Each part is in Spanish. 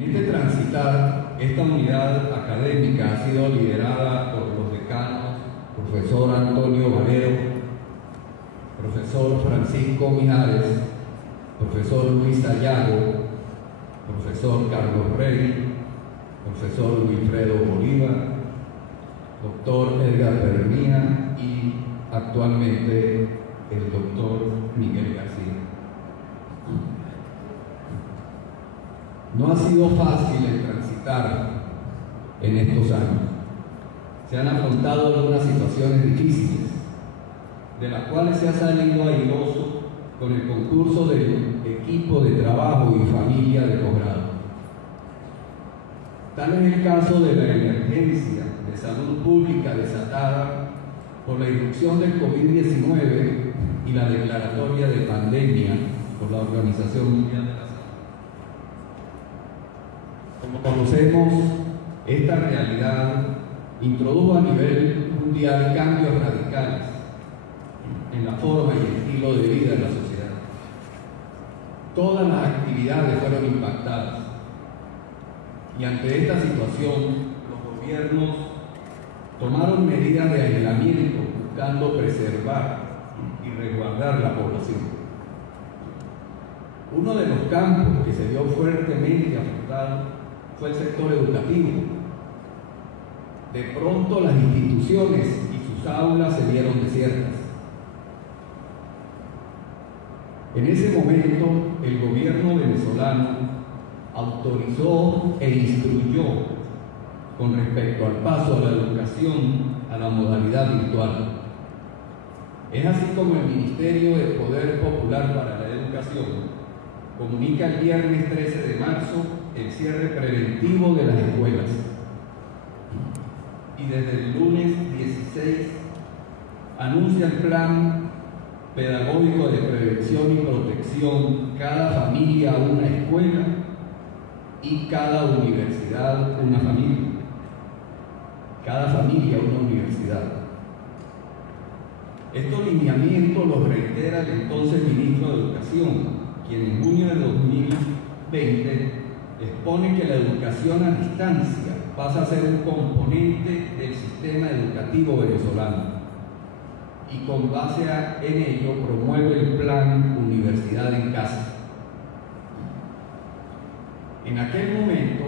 En este transitar, esta unidad académica ha sido liderada por los decanos, profesor Antonio Valero, profesor Francisco Mijares, profesor Luis Ayago, profesor Carlos Rey, profesor Wilfredo Bolívar, doctor Edgar Permía y actualmente el doctor Miguel García. No ha sido fácil el transitar en estos años. Se han afrontado algunas situaciones difíciles, de las cuales se ha salido airoso con el concurso del equipo de trabajo y familia de posgrado. Tal es el caso de la emergencia de salud pública desatada por la irrupción del COVID-19 y la declaratoria de pandemia por la Organización Mundial de la Salud. Como conocemos, esta realidad introdujo a nivel mundial cambios radicales en la forma y el estilo de vida de la sociedad. Todas las actividades fueron impactadas y ante esta situación los gobiernos tomaron medidas de aislamiento buscando preservar y resguardar la población. Uno de los campos que se vio fuertemente afectado fue el sector educativo. De pronto las instituciones y sus aulas se vieron desiertas. En ese momento el gobierno venezolano autorizó e instruyó con respecto al paso a la educación a la modalidad virtual. Es así como el Ministerio del Poder Popular para la Educación comunica el viernes 13 de marzo el cierre preventivo de las escuelas y desde el lunes 16 anuncia el plan pedagógico de prevención y protección, cada familia una escuela y cada universidad una familia. Cada familia una universidad. Estos lineamientos los reitera el entonces ministro de Educación, quien en junio de 2020 expone que la educación a distancia pasa a ser un componente del sistema educativo venezolano y con base en ello promueve el plan Universidad en Casa. En aquel momento,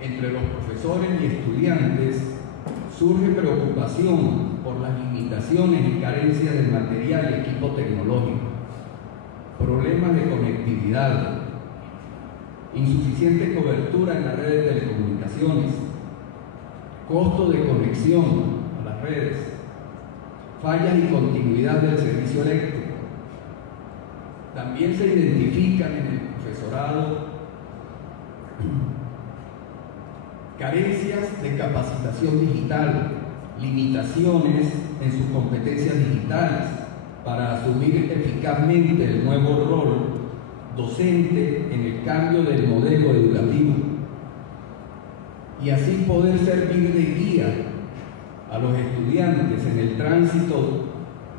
entre los profesores y estudiantes surge preocupación por las limitaciones y carencias de material y equipo tecnológico, problemas de conectividad, insuficiente cobertura en las redes de telecomunicaciones, costo de conexión a las redes, fallas y continuidad del servicio eléctrico. También se identifican en el profesorado carencias de capacitación digital, limitaciones en sus competencias digitales para asumir eficazmente el nuevo rol docente en el cambio del modelo educativo y así poder servir de guía a los estudiantes en el tránsito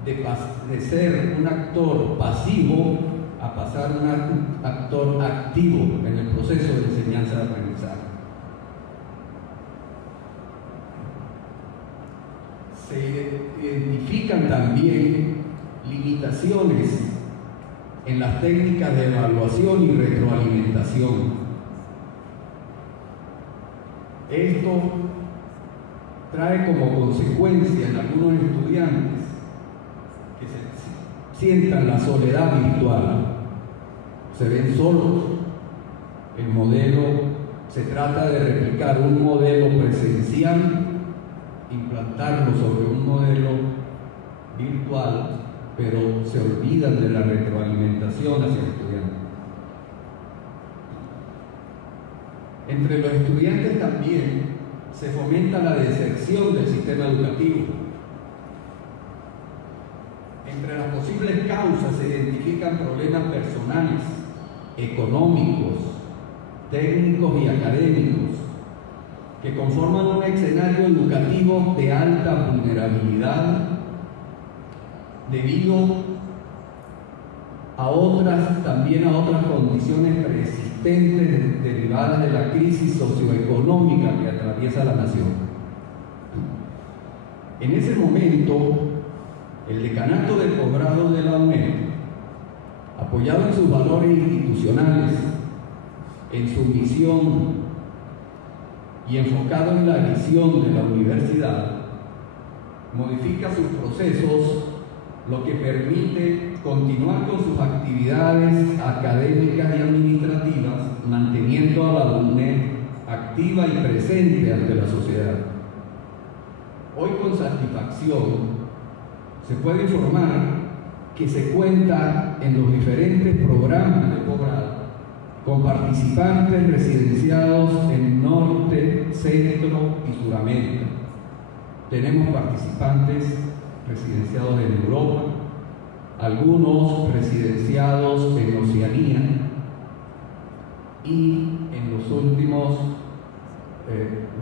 de ser un actor pasivo a pasar a un actor activo en el proceso de enseñanza y aprendizaje. Se identifican también limitaciones en las técnicas de evaluación y retroalimentación. Esto trae como consecuencia en algunos estudiantes que se sientan la soledad virtual, se ven solos. El modelo, se trata de replicar un modelo presencial, implantarlo sobre un modelo virtual, pero se olvidan de la retroalimentación hacia el estudiante. Entre los estudiantes también se fomenta la deserción del sistema educativo. Entre las posibles causas se identifican problemas personales, económicos, técnicos y académicos, que conforman un escenario educativo de alta vulnerabilidad debido también a otras condiciones persistentes derivadas de la crisis socioeconómica que atraviesa la nación. En ese momento, el decanato de posgrado de la UNED, apoyado en sus valores institucionales, en su misión y enfocado en la visión de la universidad, modifica sus procesos, lo que permite continuar con sus actividades académicas y administrativas, manteniendo a la UNED activa y presente ante la sociedad. Hoy, con satisfacción, se puede informar que se cuenta en los diferentes programas de posgrado con participantes residenciados en Norte, Centro y Suramérica. Tenemos participantes residenciados en Europa, algunos residenciados en Oceanía, y en los últimos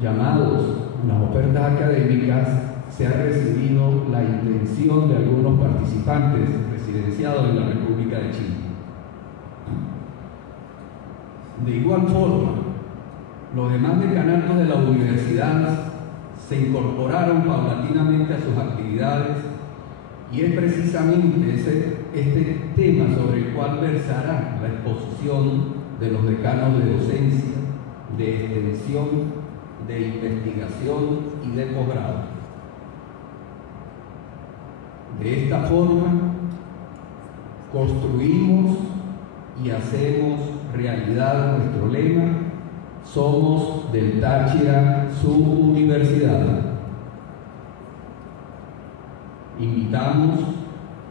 llamados, las ofertas académicas, se ha recibido la intención de algunos participantes residenciados en la República de Chile. De igual forma, los demás decanatos de la universidad se incorporaron paulatinamente a sus actividades, y es precisamente este tema sobre el cual versará la exposición de los decanos de docencia, de extensión, de investigación y de posgrado. De esta forma, construimos y hacemos realidad nuestro lema: somos del Táchira su universidad. Invitamos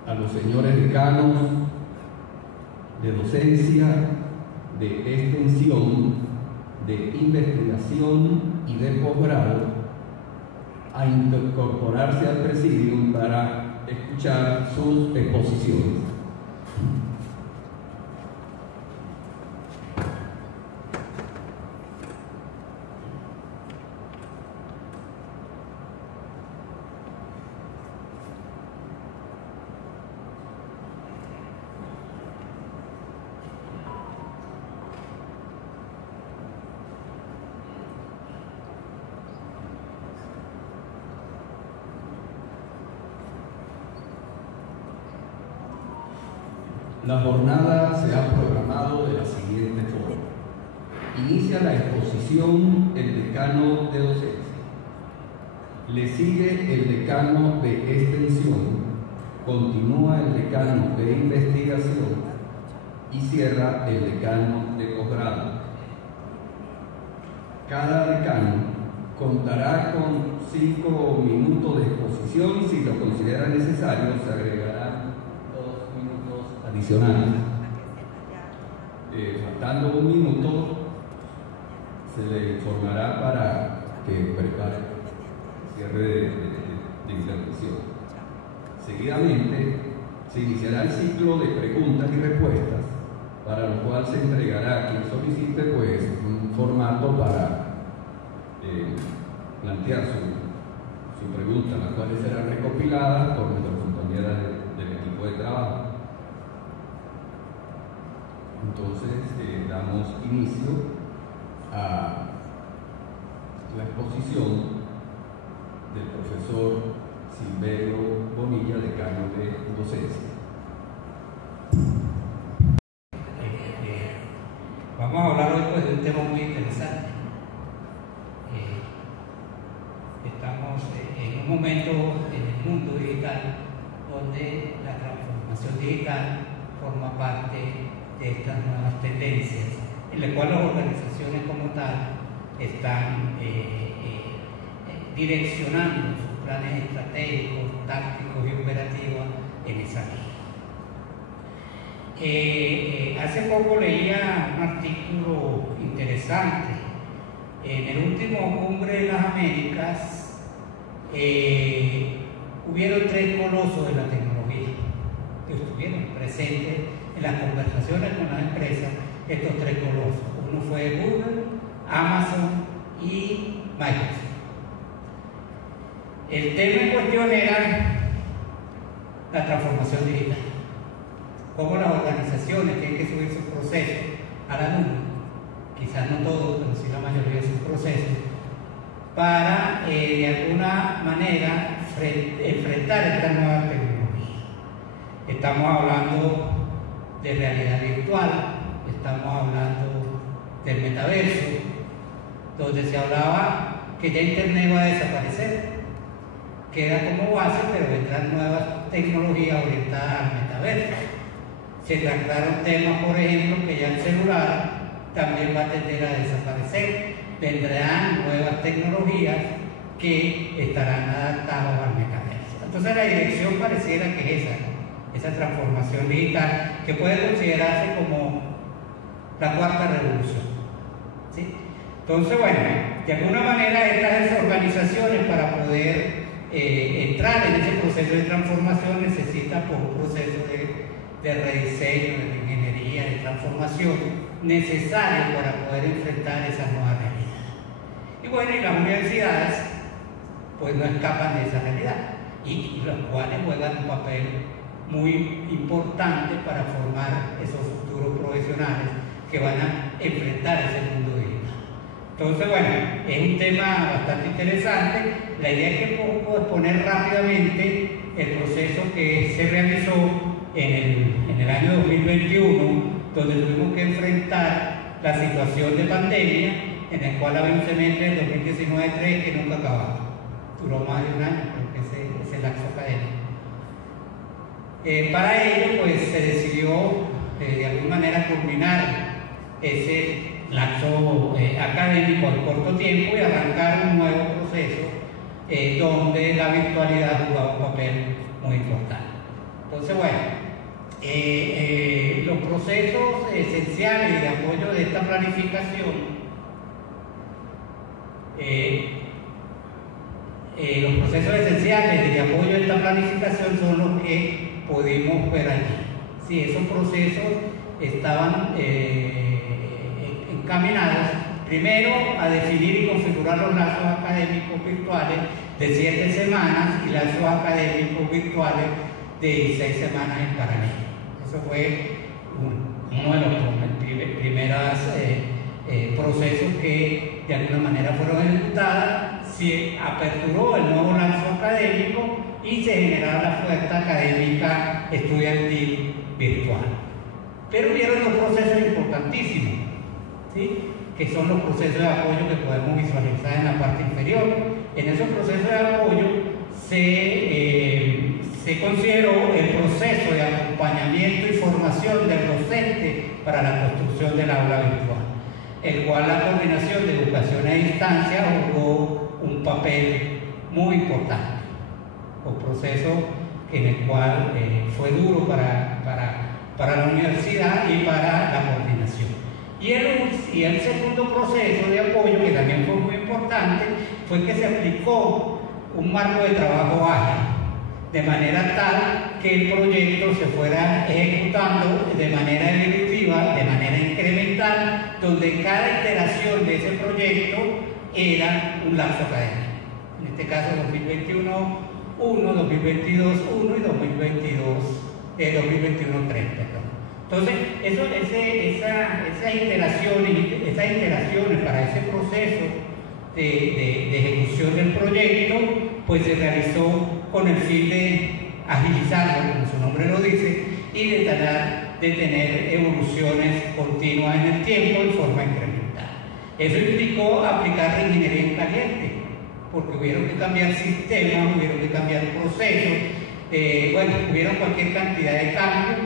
a los señores decanos de docencia, de extensión, de investigación y de posgrado a incorporarse al presidium para escuchar sus exposiciones. La jornada se ha programado de la siguiente forma. Inicia la exposición el decano de docencia. Le sigue el decano de extensión. Continúa el decano de investigación y cierra el decano de posgrado. Cada decano contará con 5 minutos de exposición y, si lo considera necesario, se agregará adicionales. Faltando 1 minuto, se le informará para que prepare el cierre de intervención. Seguidamente, se iniciará el ciclo de preguntas y respuestas, para lo cual se entregará a quien solicite un formato para plantear su pregunta, las cuales serán recopiladas por nuestras compañeras del equipo de trabajo. Entonces, damos inicio a la exposición del profesor Silverio Bonilla, decano de docencia. Vamos a hablar hoy pues, de un tema muy interesante. Estamos en un momento en el mundo digital donde la transformación digital forma parte de estas nuevas tendencias, en las cuales las organizaciones como tal están direccionando sus planes estratégicos, tácticos y operativos en esa línea. Hace poco leía un artículo interesante. En el último Cumbre de las Américas hubieron 3 colosos de la tecnología que estuvieron presentes en las conversaciones con las empresas. Estos 3 colosos, uno fue Google, Amazon y Microsoft. El tema en cuestión era la transformación digital. cómo las organizaciones tienen que subir sus procesos a la nube, quizás no todos, pero sí la mayoría de sus procesos, para de alguna manera enfrentar esta nueva tecnología. Estamos hablando de realidad virtual, estamos hablando del metaverso, donde se hablaba que ya Internet va a desaparecer, queda como base, pero vendrán nuevas tecnologías orientadas al metaverso. Se trataron temas, por ejemplo, que ya el celular también va a tender a desaparecer, vendrán nuevas tecnologías que estarán adaptadas al metaverso. Entonces la dirección pareciera que es esa transformación digital, que puede considerarse como la cuarta revolución, ¿sí? Entonces, bueno, de alguna manera estas organizaciones, para poder entrar en ese proceso de transformación, necesitan por un proceso de rediseño, de ingeniería, de transformación necesario para poder enfrentar esa nueva realidad. Y bueno, y las universidades pues no escapan de esa realidad, y los cuales juegan un papel muy importante para formar esos futuros profesionales que van a enfrentar ese mundo digital. Entonces, bueno, es un tema bastante interesante. La idea es que puedo exponer rápidamente el proceso que se realizó en el año 2021, donde tuvimos que enfrentar la situación de pandemia, en el cual había un semestre del 2019-3 que nunca acababa. Duró más de un año, creo que ese lapso académico. Para ello, pues se decidió de alguna manera culminar ese lapso académico al corto tiempo y arrancar un nuevo proceso donde la virtualidad jugaba un papel muy importante. Entonces, bueno, los procesos esenciales de apoyo de esta planificación, los procesos esenciales de apoyo de esta planificación son los que pudimos ver allí. Sí, esos procesos estaban encaminados primero a definir y configurar los lazos académicos virtuales de 7 semanas y lazos académicos virtuales de 16 semanas en paralelo. Eso fue uno de los primeros procesos que de alguna manera fueron ejecutados. Se aperturó el nuevo lazo académico y se generaba la oferta académica estudiantil virtual. Pero hubieron dos procesos importantísimos, ¿sí?, que son los procesos de apoyo que podemos visualizar en la parte inferior. En esos procesos de apoyo se consideró el proceso de acompañamiento y formación del docente para la construcción del aula virtual, el cual la coordinación de educación a distancia jugó un papel muy importante. Un proceso en el cual fue duro para la universidad y para la coordinación. Y el segundo proceso de apoyo, que también fue muy importante, fue que se aplicó un marco de trabajo ágil, de manera tal que el proyecto se fuera ejecutando de manera evolutiva, de manera incremental, donde cada iteración de ese proyecto era un lapso académico. En este caso 2021 1, 2022 1 y 2021 3, perdón. Entonces, esas iteraciones para ese proceso de ejecución del proyecto, pues se realizó con el fin de agilizarlo, como su nombre lo dice, y de tener evoluciones continuas en el tiempo en forma incremental. Eso implicó aplicar la ingeniería en caliente, porque hubieron que cambiar sistemas, hubieron que cambiar procesos, hubieron cualquier cantidad de cambios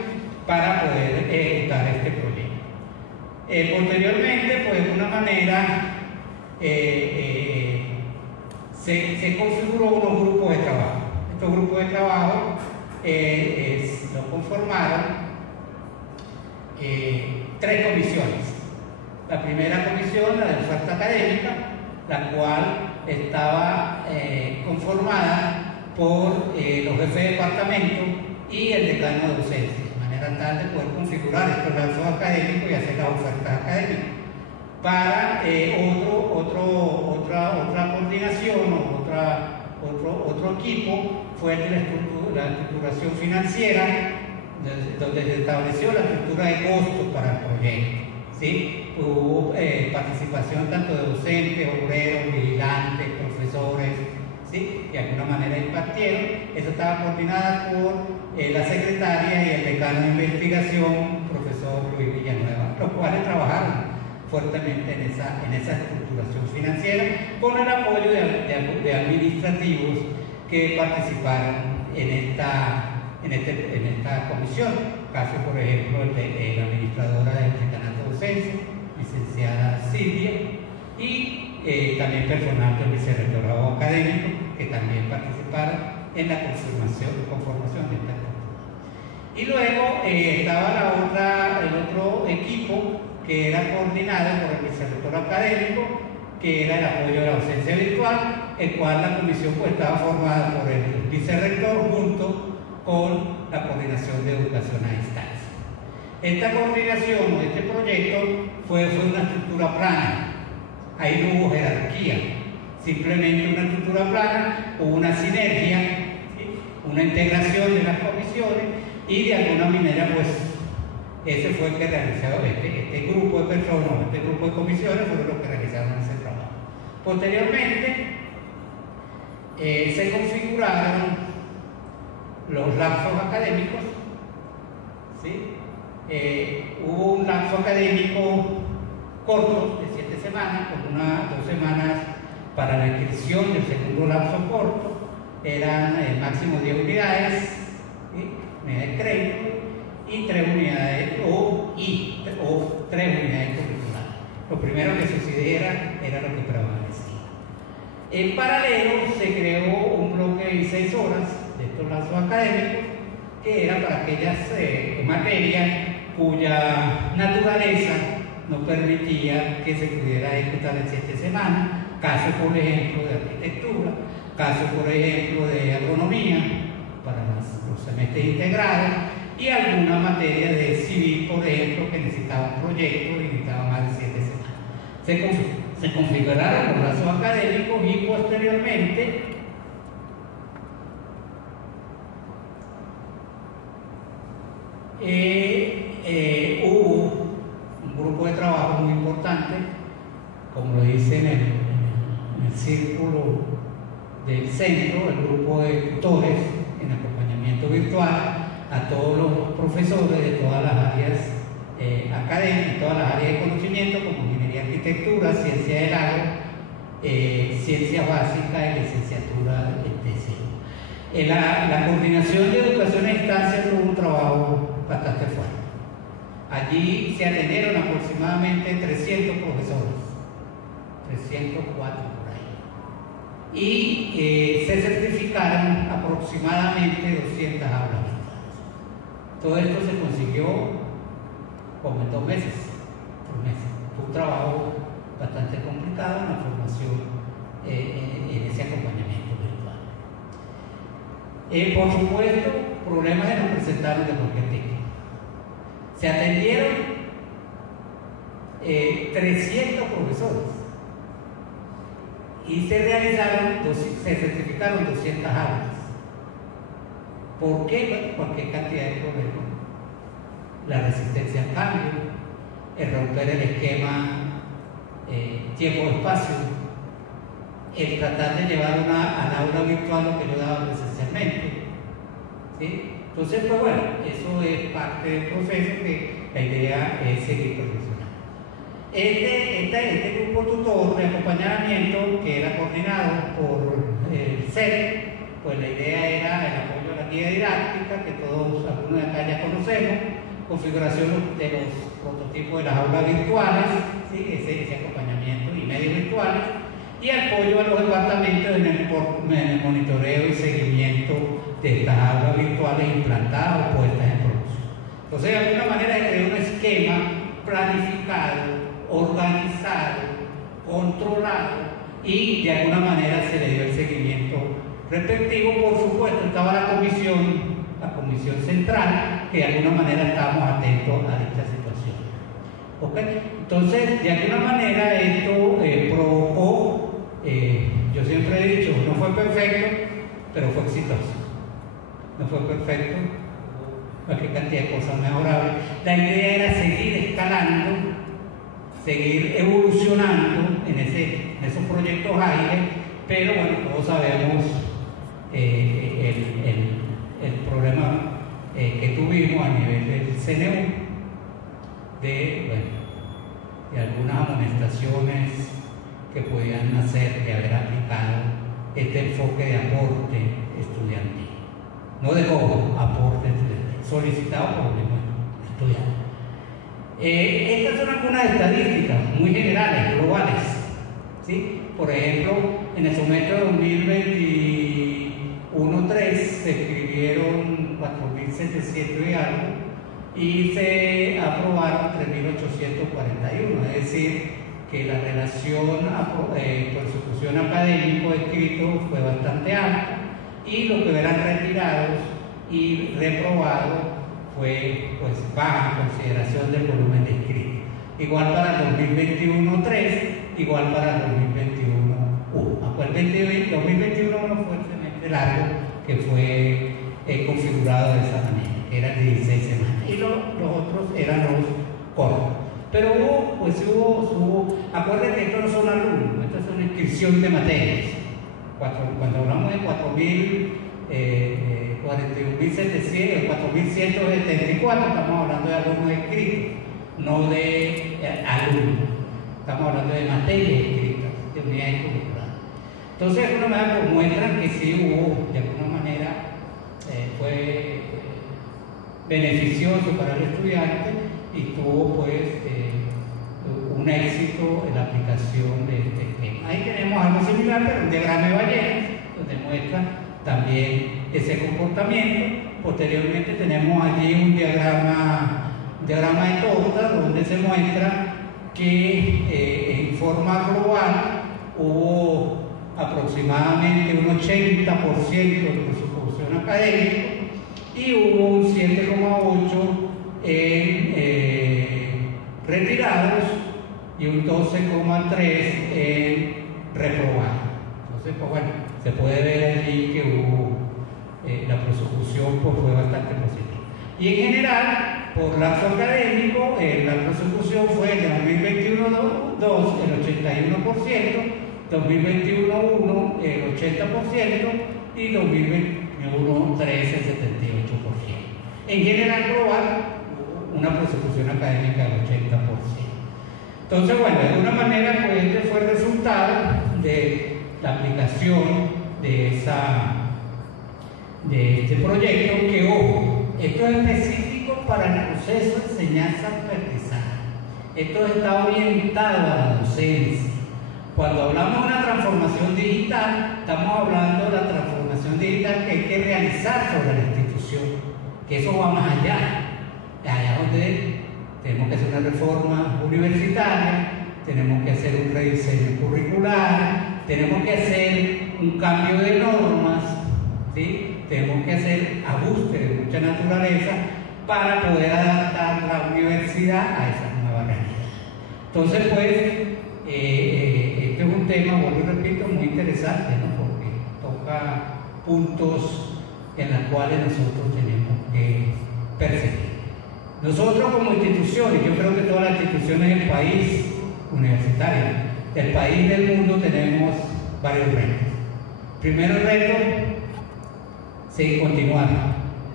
para poder ejecutar este proyecto. Posteriormente, pues de una manera se configuró unos grupos de trabajo. Estos grupos de trabajo lo conformaron 3 comisiones. La primera comisión, la de oferta académica, la cual estaba conformada por los jefes de departamento y el decano de docencia, de manera tal de poder configurar estos lazos académicos y hacer las ofertas académicas. Para otra coordinación o otro equipo fue la estructuración financiera donde se estableció la estructura de costos para el proyecto. ¿Sí? Hubo participación tanto de docentes, obreros, vigilantes, profesores, ¿sí? Que de alguna manera impartieron. Eso estaba coordinada por la secretaria y el decano de investigación, profesor Luis Villanueva, los cuales trabajaron fuertemente en esa estructuración financiera, con el apoyo de administrativos que participaron en esta comisión. Caso, por ejemplo, el de la administradora del decanato de docencia, licenciada Silvia, y también personal del vicerrectorado académico, que también participaron en la conformación de esta estructura. Y luego estaba el otro equipo que era coordinado por el vicerrector académico, que era el apoyo de la docencia virtual, el cual la comisión pues estaba formada por el vicerrector junto con la coordinación de educación a distancia. Esta coordinación, este proyecto, fue una estructura plana. Ahí no hubo jerarquía, simplemente una estructura plana, hubo una sinergia, ¿sí? Una integración de las comisiones, y de alguna manera pues ese fue el que realizó este grupo de personas, este grupo de comisiones fueron los que realizaron ese trabajo. Posteriormente se configuraron los lapsos académicos, ¿sí? Hubo un lapso académico corto de 7 semanas, con 2 semanas para la inscripción del segundo lapso corto, eran máximo 10 unidades, ¿sí? Unidades de crédito, y 3 unidades o 3 unidades curriculares. Lo primero que sucediera era lo que prevalecía. En paralelo se creó un bloque de 6 horas de estos lazos académicos, que era para aquellas materias cuya naturaleza no permitía que se pudiera ejecutar en 7 semanas, caso por ejemplo de arquitectura, caso por ejemplo de agronomía para los semestres integrados, y alguna materia de civil, por ejemplo, que necesitaba un proyecto y necesitaba más de 7 semanas. Se configuraron los lazos académicos, y posteriormente hubo un grupo de trabajo muy importante, como lo dice en el círculo del centro, el grupo de tutores en acompañamiento virtual a todos los profesores de todas las áreas académicas, todas las áreas de conocimiento, como ingeniería, arquitectura, ciencia del agro, ciencia básica y licenciatura en TCU. La coordinación de educación a distancia tuvo un trabajo bastante fuerte. Allí se atendieron aproximadamente 300 profesores, 304 por ahí, y se certificaron aproximadamente 200 aulas virtuales. Todo esto se consiguió como en 2 meses, 3 meses. Fue un trabajo bastante complicado en la formación en ese acompañamiento virtual. Por supuesto, problemas se nos presentaron de cualquier tipo. Se atendieron 300 profesores y se certificaron 200 aulas. ¿Por qué? Cualquier cantidad de problemas. La resistencia al cambio, el romper el esquema tiempo-espacio, el tratar de llevar al aula virtual lo que yo daba presencialmente, ¿sí? Entonces, pues bueno, eso es parte del proceso que la idea es seguir profesionando. Este grupo tutor de acompañamiento, que era coordinado por el CEP, pues la idea era el apoyo a la guía didáctica, que todos, algunos de acá ya conocemos, configuración de los prototipos de las aulas virtuales, ¿sí? ese acompañamiento y medios virtuales, y apoyo a los departamentos en el monitoreo y seguimiento de estas aulas virtuales implantadas o puestas en producción. Entonces, de alguna manera se creó un esquema planificado, organizado, controlado, y de alguna manera se le dio el seguimiento respectivo. Por supuesto, estaba la comisión central, que de alguna manera estábamos atentos a esta situación. ¿Okay? Entonces, de alguna manera esto provocó, yo siempre he dicho, no fue perfecto, pero fue exitoso. No fue perfecto, cualquier cantidad de cosas mejorables. La idea era seguir escalando, seguir evolucionando en esos proyectos ágiles, pero bueno, todos sabemos el problema que tuvimos a nivel del CNU, de algunas amonestaciones que podían nacer de haber aplicado este enfoque de aporte estudiantil, no de cobro, aporte estudiantil, solicitado por los mismos estudiantes. Estas son algunas estadísticas muy generales, globales, ¿sí? Por ejemplo, en el semestre 2021-3 se escribieron 4.700 y algo y se aprobaron 3.841, es decir, que la relación persecución académico escrito fue bastante alta y lo que eran retirados y reprobados fue baja en consideración del volumen de escrito. Igual para el 2021-3, igual para el 2021-1. El 2021 no fue el semestre largo que fue configurado de esa manera, que eran 16 semanas, y los otros eran los cortos. Pero hubo, acuérdense que estos no son alumnos, esto es una inscripción de materias. Cuando hablamos de 41.700, 4.174, estamos hablando de alumnos escritos, no de alumnos. Estamos hablando de materias escritas, de unidades curriculares. Entonces, de alguna manera muestran que sí hubo, de alguna manera, fue beneficioso para el estudiante y tuvo un éxito en la aplicación de este tema. Ahí tenemos algo similar, pero un diagrama de ballenas, donde muestra también ese comportamiento. Posteriormente tenemos allí un diagrama de torta, donde se muestra que en forma global hubo aproximadamente un 80% de persecución académica y hubo un 7,8% en retirados y un 12,3% en reprobados. Entonces, pues bueno, se puede ver allí que hubo la persecución fue bastante positiva. Y en general, por lapso académico, la persecución fue de 2021-2 el 81%, 2021-1 el 80% y 2021-3 el 78%. En general global, una persecución académica del 80%. Entonces, bueno, de alguna manera, pues este fue el resultado de la aplicación de este proyecto, que ojo, esto es específico para el proceso de enseñanza-aprendizaje. Esto está orientado a la docencia. Cuando hablamos de una transformación digital, estamos hablando de la transformación digital que hay que realizar sobre la institución, que eso va más allá. Allá donde tenemos que hacer una reforma universitaria, tenemos que hacer un rediseño curricular, tenemos que hacer un cambio de normas, ¿sí? Tenemos que hacer ajuste de mucha naturaleza para poder adaptar la universidad a esa nueva realidad. Entonces, pues, este es un tema, vuelvo y repito, muy interesante, ¿no? Porque toca puntos en los cuales nosotros tenemos que perseguir. Nosotros como instituciones, yo creo que todas las instituciones del país, universitarias, del país, del mundo, tenemos varios retos. Primero el reto, seguir continuando,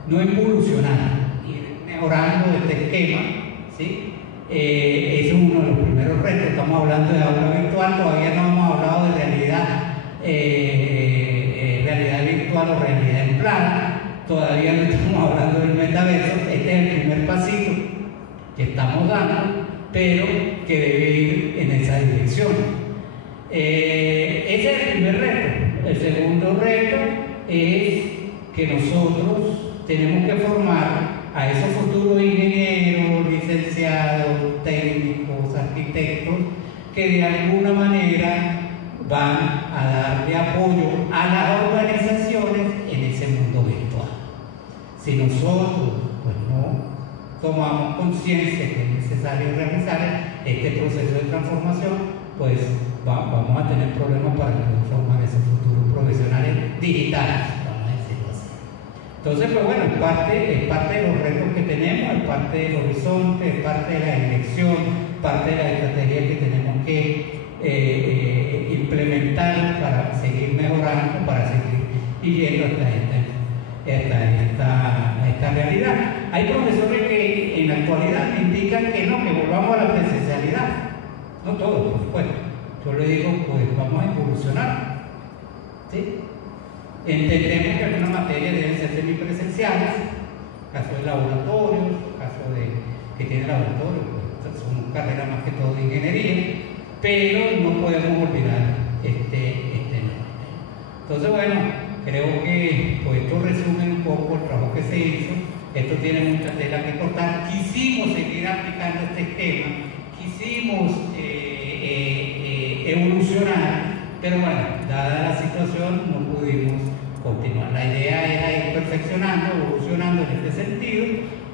no evolucionar, ir mejorando este esquema, ¿sí? Ese es uno de los primeros retos. Estamos hablando de aula virtual, todavía no hemos hablado de realidad virtual o realidad en plano, todavía no estamos hablando del metaverso. Este es el primer pasito que estamos dando, pero que debe ir en esa dirección. Ese es el primer reto. El segundo reto es que nosotros tenemos que formar a esos futuros ingenieros, licenciados, técnicos, arquitectos, que de alguna manera van a darle apoyo a las organizaciones en ese mundo virtual. Si nosotros pues no tomamos conciencia que es necesario realizar este proceso de transformación, pues vamos a tener problemas para poder formar esos futuros profesionales digitales, vamos a decirlo así. Entonces, pues bueno, es parte de los retos que tenemos, es parte del horizonte, es parte de la dirección, parte de la estrategia que tenemos que implementar para seguir mejorando, para seguir yendo hasta esta realidad. Hay profesores que en la actualidad me indican que no, que volvamos a la presencialidad. No todos, por supuesto. Yo le digo, pues vamos a evolucionar. ¿Sí? Entendemos que algunas materias deben ser semipresenciales, caso de laboratorios, caso de que tiene laboratorios, pues, son carreras más que todo de ingeniería, pero no podemos olvidar este nombre. Entonces, bueno, creo que pues, esto resume un poco el trabajo que se hizo. Esto tiene mucha tela que cortar. Quisimos seguir aplicando este esquema, quisimos evolucionar, pero bueno, dada la situación no pudimos continuar. La idea era ir perfeccionando, evolucionando en este sentido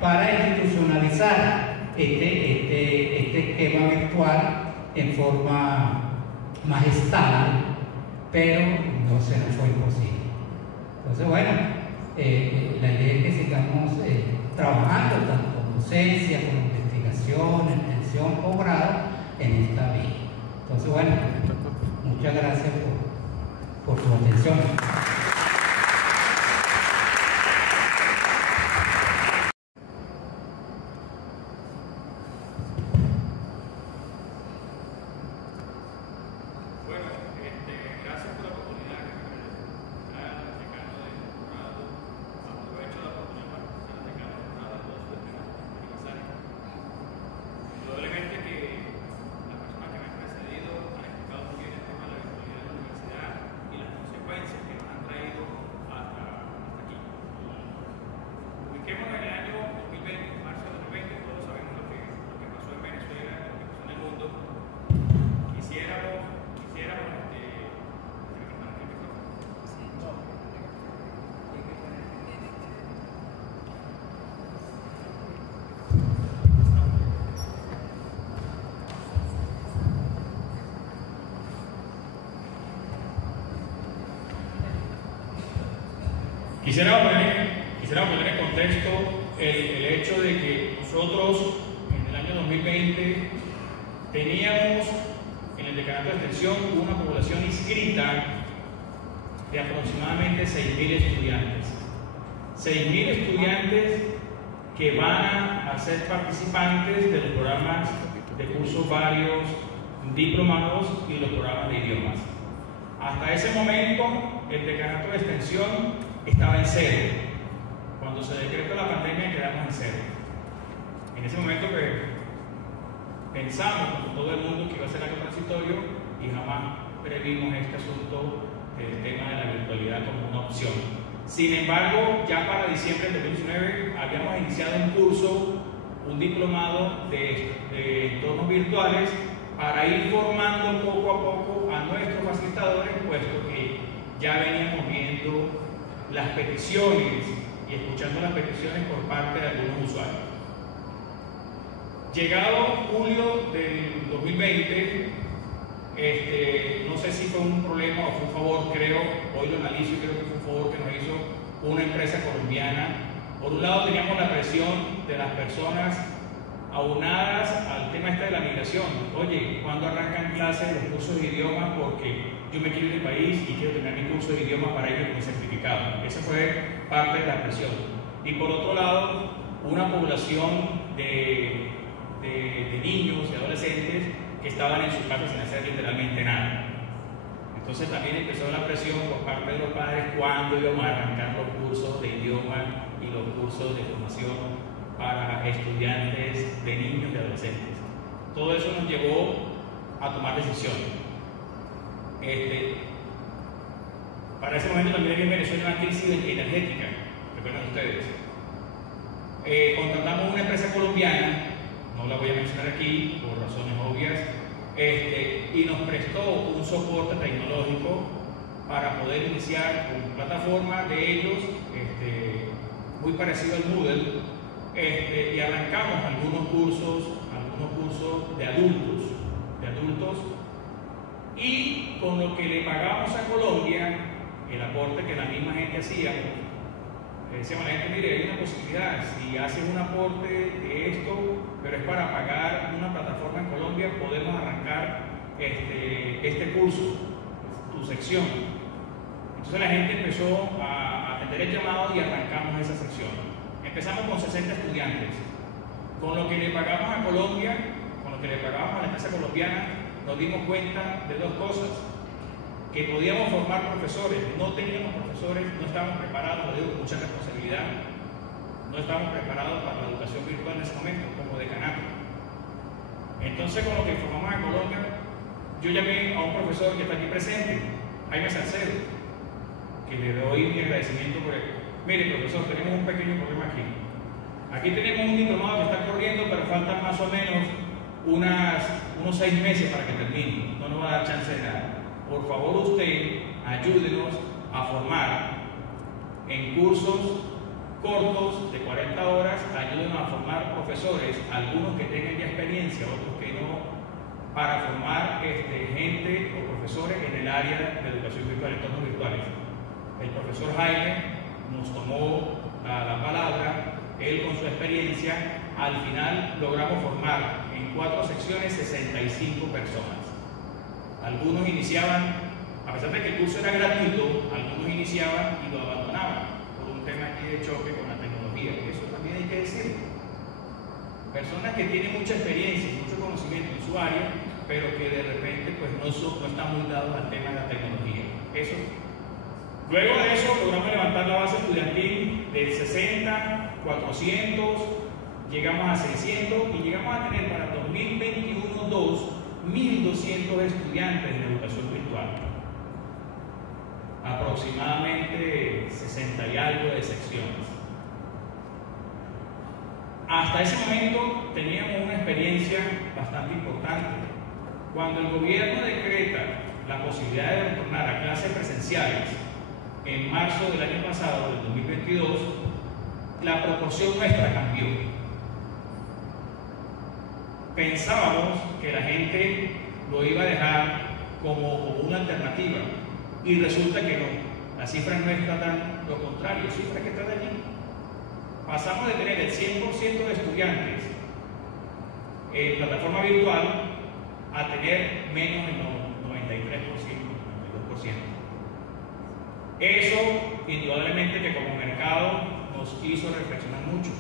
para institucionalizar este esquema virtual en forma más estable, pero no se nos fue imposible. Entonces, bueno, la idea es que sigamos trabajando tanto con docencia, con investigación, extensión, posgrado en esta vía. Entonces, bueno, muchas gracias por su atención. Quisiera poner en contexto el hecho de que nosotros en el año 2020 teníamos en el Decanato de Extensión una población inscrita de aproximadamente 6.000 estudiantes. 6.000 estudiantes que van a ser participantes de los programas de cursos varios, diplomados y los programas de idiomas. Hasta ese momento, el Decanato de Extensión estaba en cero. Cuando se decretó la pandemia quedamos en cero. En ese momento pensamos, como todo el mundo, que iba a ser algo transitorio y jamás previmos este asunto del tema de la virtualidad como una opción. Sin embargo, ya para diciembre de 2019 habíamos iniciado un curso, un diplomado de entornos virtuales para ir formando poco a poco a nuestros facilitadores, puesto que ya veníamos viendo las peticiones y escuchando las peticiones por parte de algunos usuarios. Llegado julio del 2020, no sé si fue un problema o fue un favor, hoy lo analizo y creo que fue un favor que nos hizo una empresa colombiana. Por un lado teníamos la presión de las personas aunadas al tema de la migración. Oye, ¿cuándo arrancan clases los cursos de idiomas? Porque yo me quiero ir del país y quiero tener mi curso de idiomas para ir con mi certificado. Esa fue parte de la presión. Y por otro lado, una población de niños y adolescentes que estaban en sus casas sin hacer literalmente nada. Entonces también empezó la presión por parte de los padres cuándo íbamos a arrancar los cursos de idioma y los cursos de formación para estudiantes de niños y adolescentes. Todo eso nos llevó a tomar decisiones. Para ese momento también había en Venezuela una crisis energética, recuerdan ustedes. Contratamos una empresa colombiana, no la voy a mencionar aquí por razones obvias, y nos prestó un soporte tecnológico para poder iniciar una plataforma de ellos, muy parecido al Moodle, y arrancamos algunos cursos de adultos, y con lo que le pagamos a Colombia, el aporte que la misma gente hacía, Le decíamos a la gente, mire, hay una posibilidad, si haces un aporte de esto, pero es para pagar una plataforma en Colombia, podemos arrancar este curso, tu sección. Entonces la gente empezó a atender el llamado y arrancamos esa sección. Empezamos con 60 estudiantes. Con lo que le pagamos a Colombia, con lo que le pagamos a la empresa colombiana, nos dimos cuenta de dos cosas: que podíamos formar profesores, no teníamos profesores, no estábamos preparados, lo digo con mucha responsabilidad, no estábamos preparados para la educación virtual en ese momento, como decanato. Entonces, con lo que formamos a Colombia, yo llamé a un profesor que está aquí presente, Jaime Salcedo, que le doy mi agradecimiento por él. Mire, profesor, tenemos un pequeño problema aquí. Aquí tenemos un diplomado que está corriendo, pero faltan más o menos unos 6 meses para que termine. No nos va a dar chance de nada. Por favor, usted ayúdenos a formar en cursos cortos de 40 horas, ayúdenos a formar profesores, algunos que tengan ya experiencia, otros que no, para formar gente o profesores en el área de educación virtual, entornos virtuales. El profesor Jaime nos tomó la palabra. Él, con su experiencia, al final logramos formar en 4 secciones 65 personas. Algunos iniciaban, a pesar de que el curso era gratuito, algunos iniciaban y lo abandonaban por un tema aquí de choque con la tecnología. Eso también hay que decirlo. Personas que tienen mucha experiencia y mucho conocimiento en su área, pero que de repente pues, no están muy dados al tema de la tecnología. Eso. Luego de eso logramos levantar la base estudiantil de 60, 400, llegamos a 600 y llegamos a tener para 2021-2 1.200 estudiantes en educación virtual. Aproximadamente 60 y algo de secciones. Hasta ese momento teníamos una experiencia bastante importante. Cuando el gobierno decreta la posibilidad de retornar a clases presenciales en marzo del año pasado, del 2022, la proporción nuestra cambió. Pensábamos que la gente lo iba a dejar como una alternativa y resulta que no. Las cifras no están tan lo contrario, cifras que están allí. Pasamos de tener el 100% de estudiantes en plataforma virtual a tener menos del 93%, 92%. Eso, indudablemente, que como mercado nos hizo reflexionar mucho.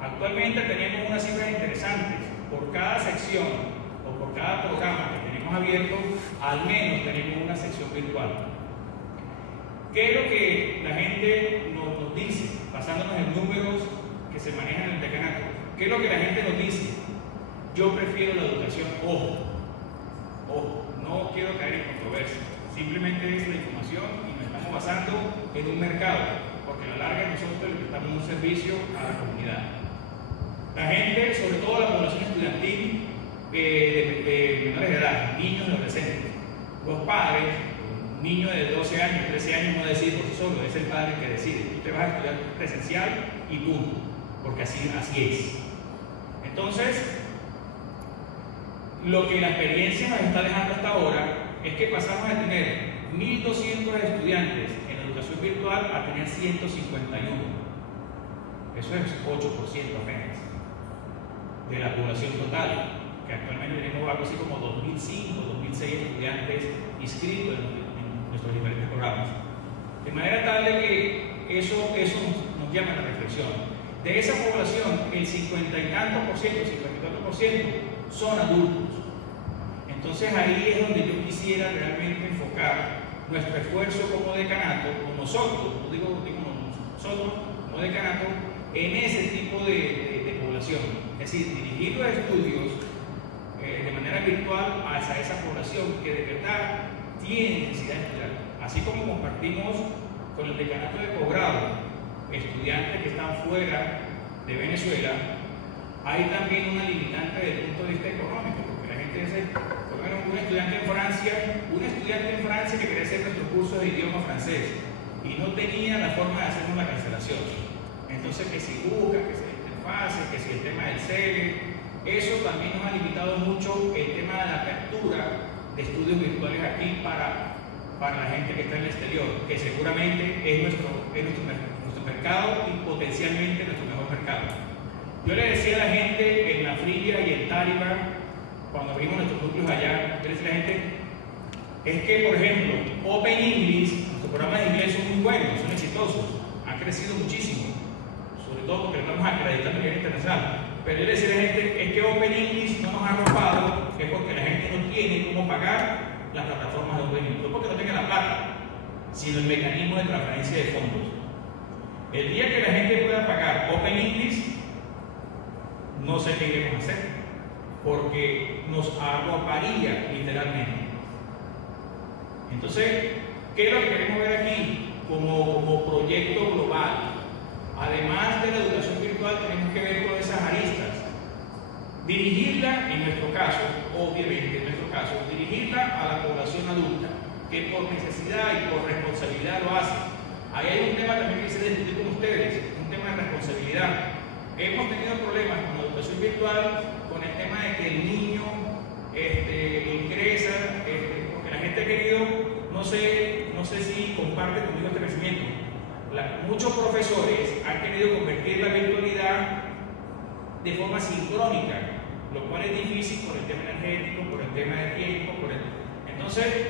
Actualmente tenemos unas cifras interesantes. Por cada sección o por cada programa que tenemos abierto, al menos tenemos una sección virtual. ¿Qué es lo que la gente nos dice? Basándonos en números que se manejan en el decanato. ¿Qué es lo que la gente nos dice? Yo prefiero la educación, ojo, no quiero caer en controversia. Simplemente es la información y nos estamos basando en un mercado, porque a la larga nosotros le prestamos un servicio a la comunidad. La gente, sobre todo la población estudiantil de menores de edad, niños y adolescentes, los padres, un niño de 12 años, 13 años no decide por sí solo, es el padre que decide. Usted va a estudiar presencial y punto, porque así es. Entonces, lo que la experiencia nos está dejando hasta ahora es que pasamos de tener 1.200 estudiantes en educación virtual a tener 151. Eso es 8% apenas de la población total, que actualmente tenemos algo así como 2.005, 2.006 estudiantes inscritos en nuestros diferentes programas. De manera tal de que eso nos llama a la reflexión. De esa población, el 50 y tanto por ciento, 54% son adultos. Entonces ahí es donde yo quisiera realmente enfocar nuestro esfuerzo como decanato, o nosotros, no digo nosotros como decanato, en ese tipo de población. Es decir, dirigir los estudios de manera virtual hacia esa población que de verdad tiene necesidad de estudiar. Así como compartimos con el decanato de posgrado estudiantes que están fuera de Venezuela, hay también una limitante desde el punto de vista económico, porque la gente dice, por lo menos un estudiante en Francia que quería hacer nuestro curso de idioma francés y no tenía la forma de hacernos la cancelación. Entonces, que si busca, que si la interfase, que si el tema del CELE, eso también nos ha limitado mucho el tema de la apertura de estudios virtuales aquí para la gente que está en el exterior, que seguramente es nuestro nuestro mercado y potencialmente nuestro mejor mercado. Yo le decía a la gente en La Frilla y en Táriba, cuando vimos nuestros núcleos allá, yo le decía a la gente, es que, por ejemplo, Open English, nuestros programas de inglés son muy buenos, son exitosos, han crecido muchísimo, sobre todo porque estamos acreditando a nivel internacional. Pero yo le decía a la gente, es que Open English no nos ha robado, es porque la gente no tiene cómo pagar las plataformas de Open English, no porque no tenga la plata, sino el mecanismo de transferencia de fondos. El día que la gente pueda pagar Open English, no sé qué iremos a hacer, porque nos arroparía literalmente. Entonces, ¿qué es lo que queremos ver aquí como proyecto global? Además de la educación virtual, tenemos que ver todas esas aristas. Dirigirla, en nuestro caso, obviamente, en nuestro caso, dirigirla a la población adulta, que por necesidad y por responsabilidad lo hace. Ahí hay un tema también que quise discutir con ustedes, un tema de responsabilidad. Hemos tenido problemas con la educación virtual, con el tema de que el niño ingresa, porque la gente ha querido, no sé si comparte conmigo este pensamiento. Muchos profesores han querido convertir la virtualidad de forma sincrónica, lo cual es difícil por el tema energético, por el tema de tiempo, entonces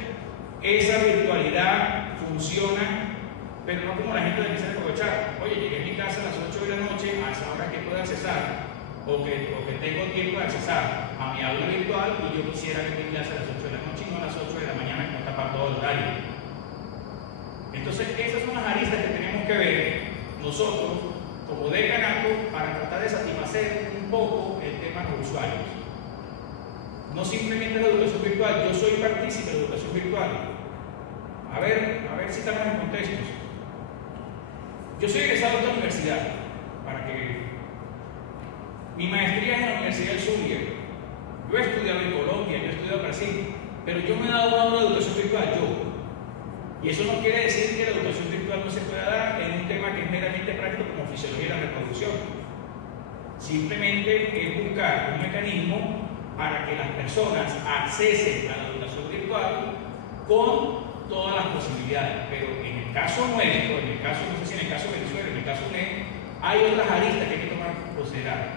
esa virtualidad funciona, pero no como la gente empieza a aprovechar. Oye, llegué a mi casa a las 8 de la noche, a esa hora que puedo accesar, o que tengo tiempo de accesar a mi aula virtual, y yo quisiera que mi clase a las 8 de la noche y no a las 8 de la mañana, que no está para todo el horario. Entonces, esas son las aristas que tenemos que ver nosotros como decanato para tratar de satisfacer un poco el tema de los usuarios. No simplemente la educación virtual, yo soy partícipe de la educación virtual. A ver si estamos en contextos. Yo soy egresado de esta universidad, para que mi maestría es en la Universidad del Zulia. Yo he estudiado en Colombia, yo he estudiado en Brasil, pero yo me he dado una educación virtual, yo. Y eso no quiere decir que la educación virtual no se pueda dar en un tema que es meramente práctico como fisiología de la reproducción. Simplemente es buscar un mecanismo para que las personas accesen a la educación virtual con todas las posibilidades. Pero en el caso nuestro, en el caso, no sé si en el caso de Venezuela, en el caso de UNED, hay otras aristas que hay que tomar en consideración.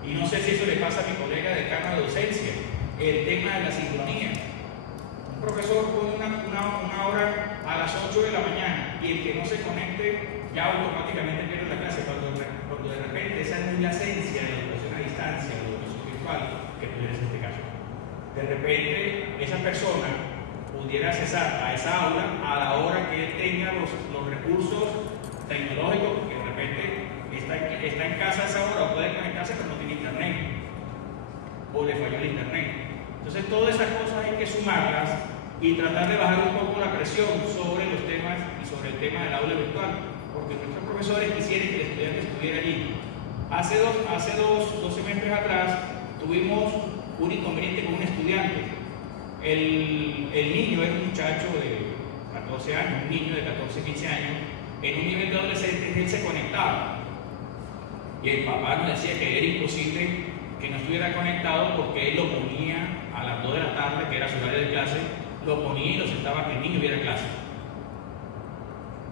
Y no sé si eso le pasa a mi colega decano de docencia, el tema de la sincronía. Un profesor pone una hora a las 8 de la mañana y el que no se conecte ya automáticamente pierde la clase, cuando de repente esa es la esencia de la educación a distancia, de la educación virtual, que pudiera ser este caso. De repente esa persona pudiera accesar a esa aula a la hora que él tenga los recursos tecnológicos, porque de repente está en casa a esa hora o puede conectarse pero no tiene internet o le falló el internet. Entonces todas esas cosas hay que sumarlas y tratar de bajar un poco la presión sobre los temas y sobre el tema del aula virtual, porque nuestros profesores quisieran que el estudiante estuviera allí. Hace dos semestres atrás tuvimos un inconveniente con un estudiante. El niño era un muchacho de 14 años, un niño de 14, 15 años, en un nivel de adolescente él se conectaba y el papá nos decía que era imposible que no estuviera conectado porque él lo ponía a las 2 de la tarde, que era su horario de clase, lo ponía y lo sentaba que el niño viera clase.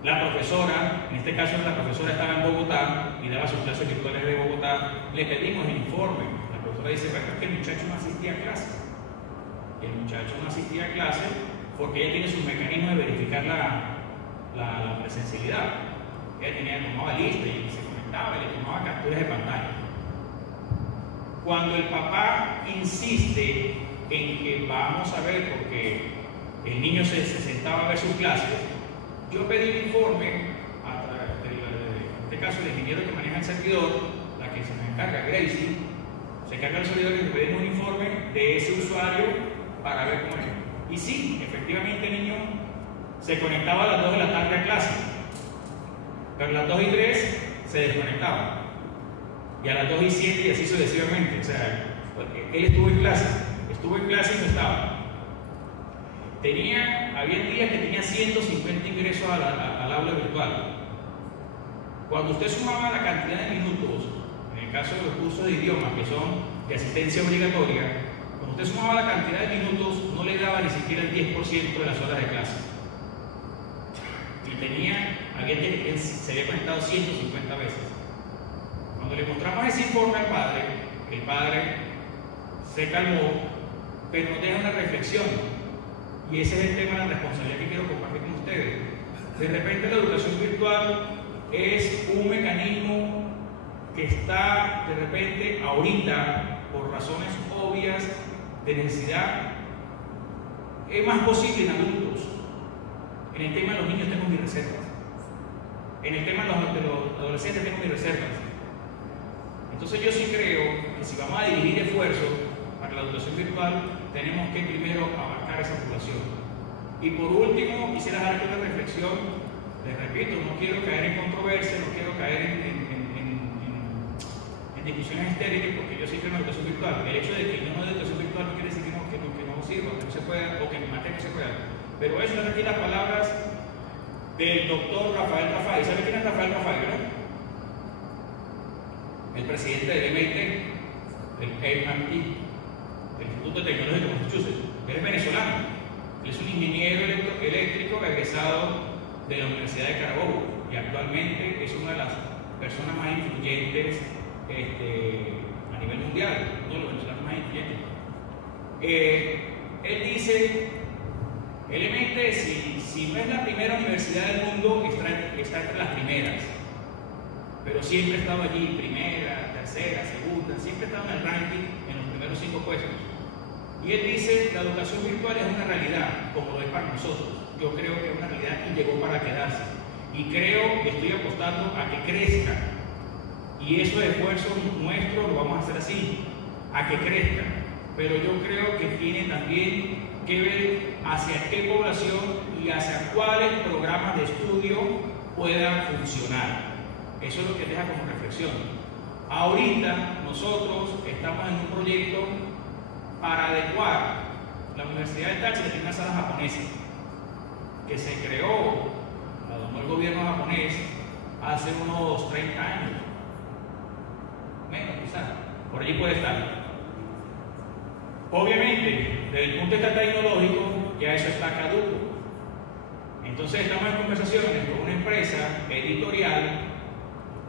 La profesora, en este caso la profesora estaba en Bogotá y daba sus clases virtuales de Bogotá, le pedimos el informe. La profesora dice, bueno, es que el muchacho no asistía a clase. El muchacho no asistía a clase porque ella tiene sus mecanismos de verificar la presencialidad. Ella tomaba lista y se conectaba y le tomaba capturas de pantalla. Cuando el papá insiste en que vamos a ver, porque el niño se sentaba a ver sus clases, yo pedí un informe a través en este caso el ingeniero que maneja el servidor, la que se me encarga, Gracie, se encarga del servidor y le pedimos un informe de ese usuario para ver cómo es. Y sí, efectivamente el niño se conectaba a las 2 de la tarde a clase, pero a las 2 y 3 se desconectaba. Y a las 2 y 7 y así sucesivamente. O sea, él estuvo en clase y no estaba. Había días que tenía 150 ingresos al aula virtual. Cuando usted sumaba la cantidad de minutos, en el caso de los cursos de idiomas que son de asistencia obligatoria, cuando usted sumaba la cantidad de minutos, no le daba ni siquiera el 10% de las horas de clase. El había gente que se había conectado 150 veces. Cuando le mostramos ese informe al padre, el padre se calmó, pero nos deja una reflexión. Y ese es el tema de la responsabilidad que quiero compartir con ustedes. De repente la educación virtual es un mecanismo que está de repente ahorita, por razones obvias de necesidad, es más posible en adultos. En el tema de los niños tengo mis reservas. En el tema de los adolescentes tengo mis reservas. Entonces yo sí creo que si vamos a dirigir esfuerzos para la educación virtual, tenemos que primero abarcar esa población. Y por último, quisiera dar una reflexión. Les repito, no quiero caer en controversia, no quiero caer en discusiones estériles, porque yo sí creo en la educación virtual. El hecho de que yo no doy educación virtual no quiere decir que no sirva, que no se pueda, o que mi materia no se pueda. Pero eso es aquí las palabras del doctor Rafael Rafai. ¿Sabe quién es Rafael Rafai, verdad? El presidente del MIT, el MIT, el Instituto Tecnológico de Massachusetts. Él es venezolano. Él es un ingeniero eléctrico egresado de la Universidad de Carabobo y actualmente es una de las personas más influyentes a nivel mundial, uno de los venezolanos más influyentes. Él dice, el MIT, si no es la primera universidad del mundo, está entre las primeras, pero siempre ha estado allí, primera, tercera, segunda, siempre ha estado en el ranking en los primeros 5 puestos. Y él dice, la educación virtual es una realidad, como lo es para nosotros. Yo creo que es una realidad y llegó para quedarse. Y creo que estoy apostando a que crezca. Y esos esfuerzos nuestros lo vamos a hacer así, a que crezca. Pero yo creo que tiene también que ver hacia qué población y hacia cuáles programas de estudio puedan funcionar. Eso es lo que deja como reflexión. Ahorita nosotros estamos en un proyecto para adecuar la Universidad de Táchira, tiene una sala japonesa que se creó, la donó el gobierno japonés hace unos 30 años, menos quizás, por allí puede estar. Obviamente, desde el punto de vista tecnológico, ya eso está caduco. Entonces estamos en conversaciones con una empresa editorial,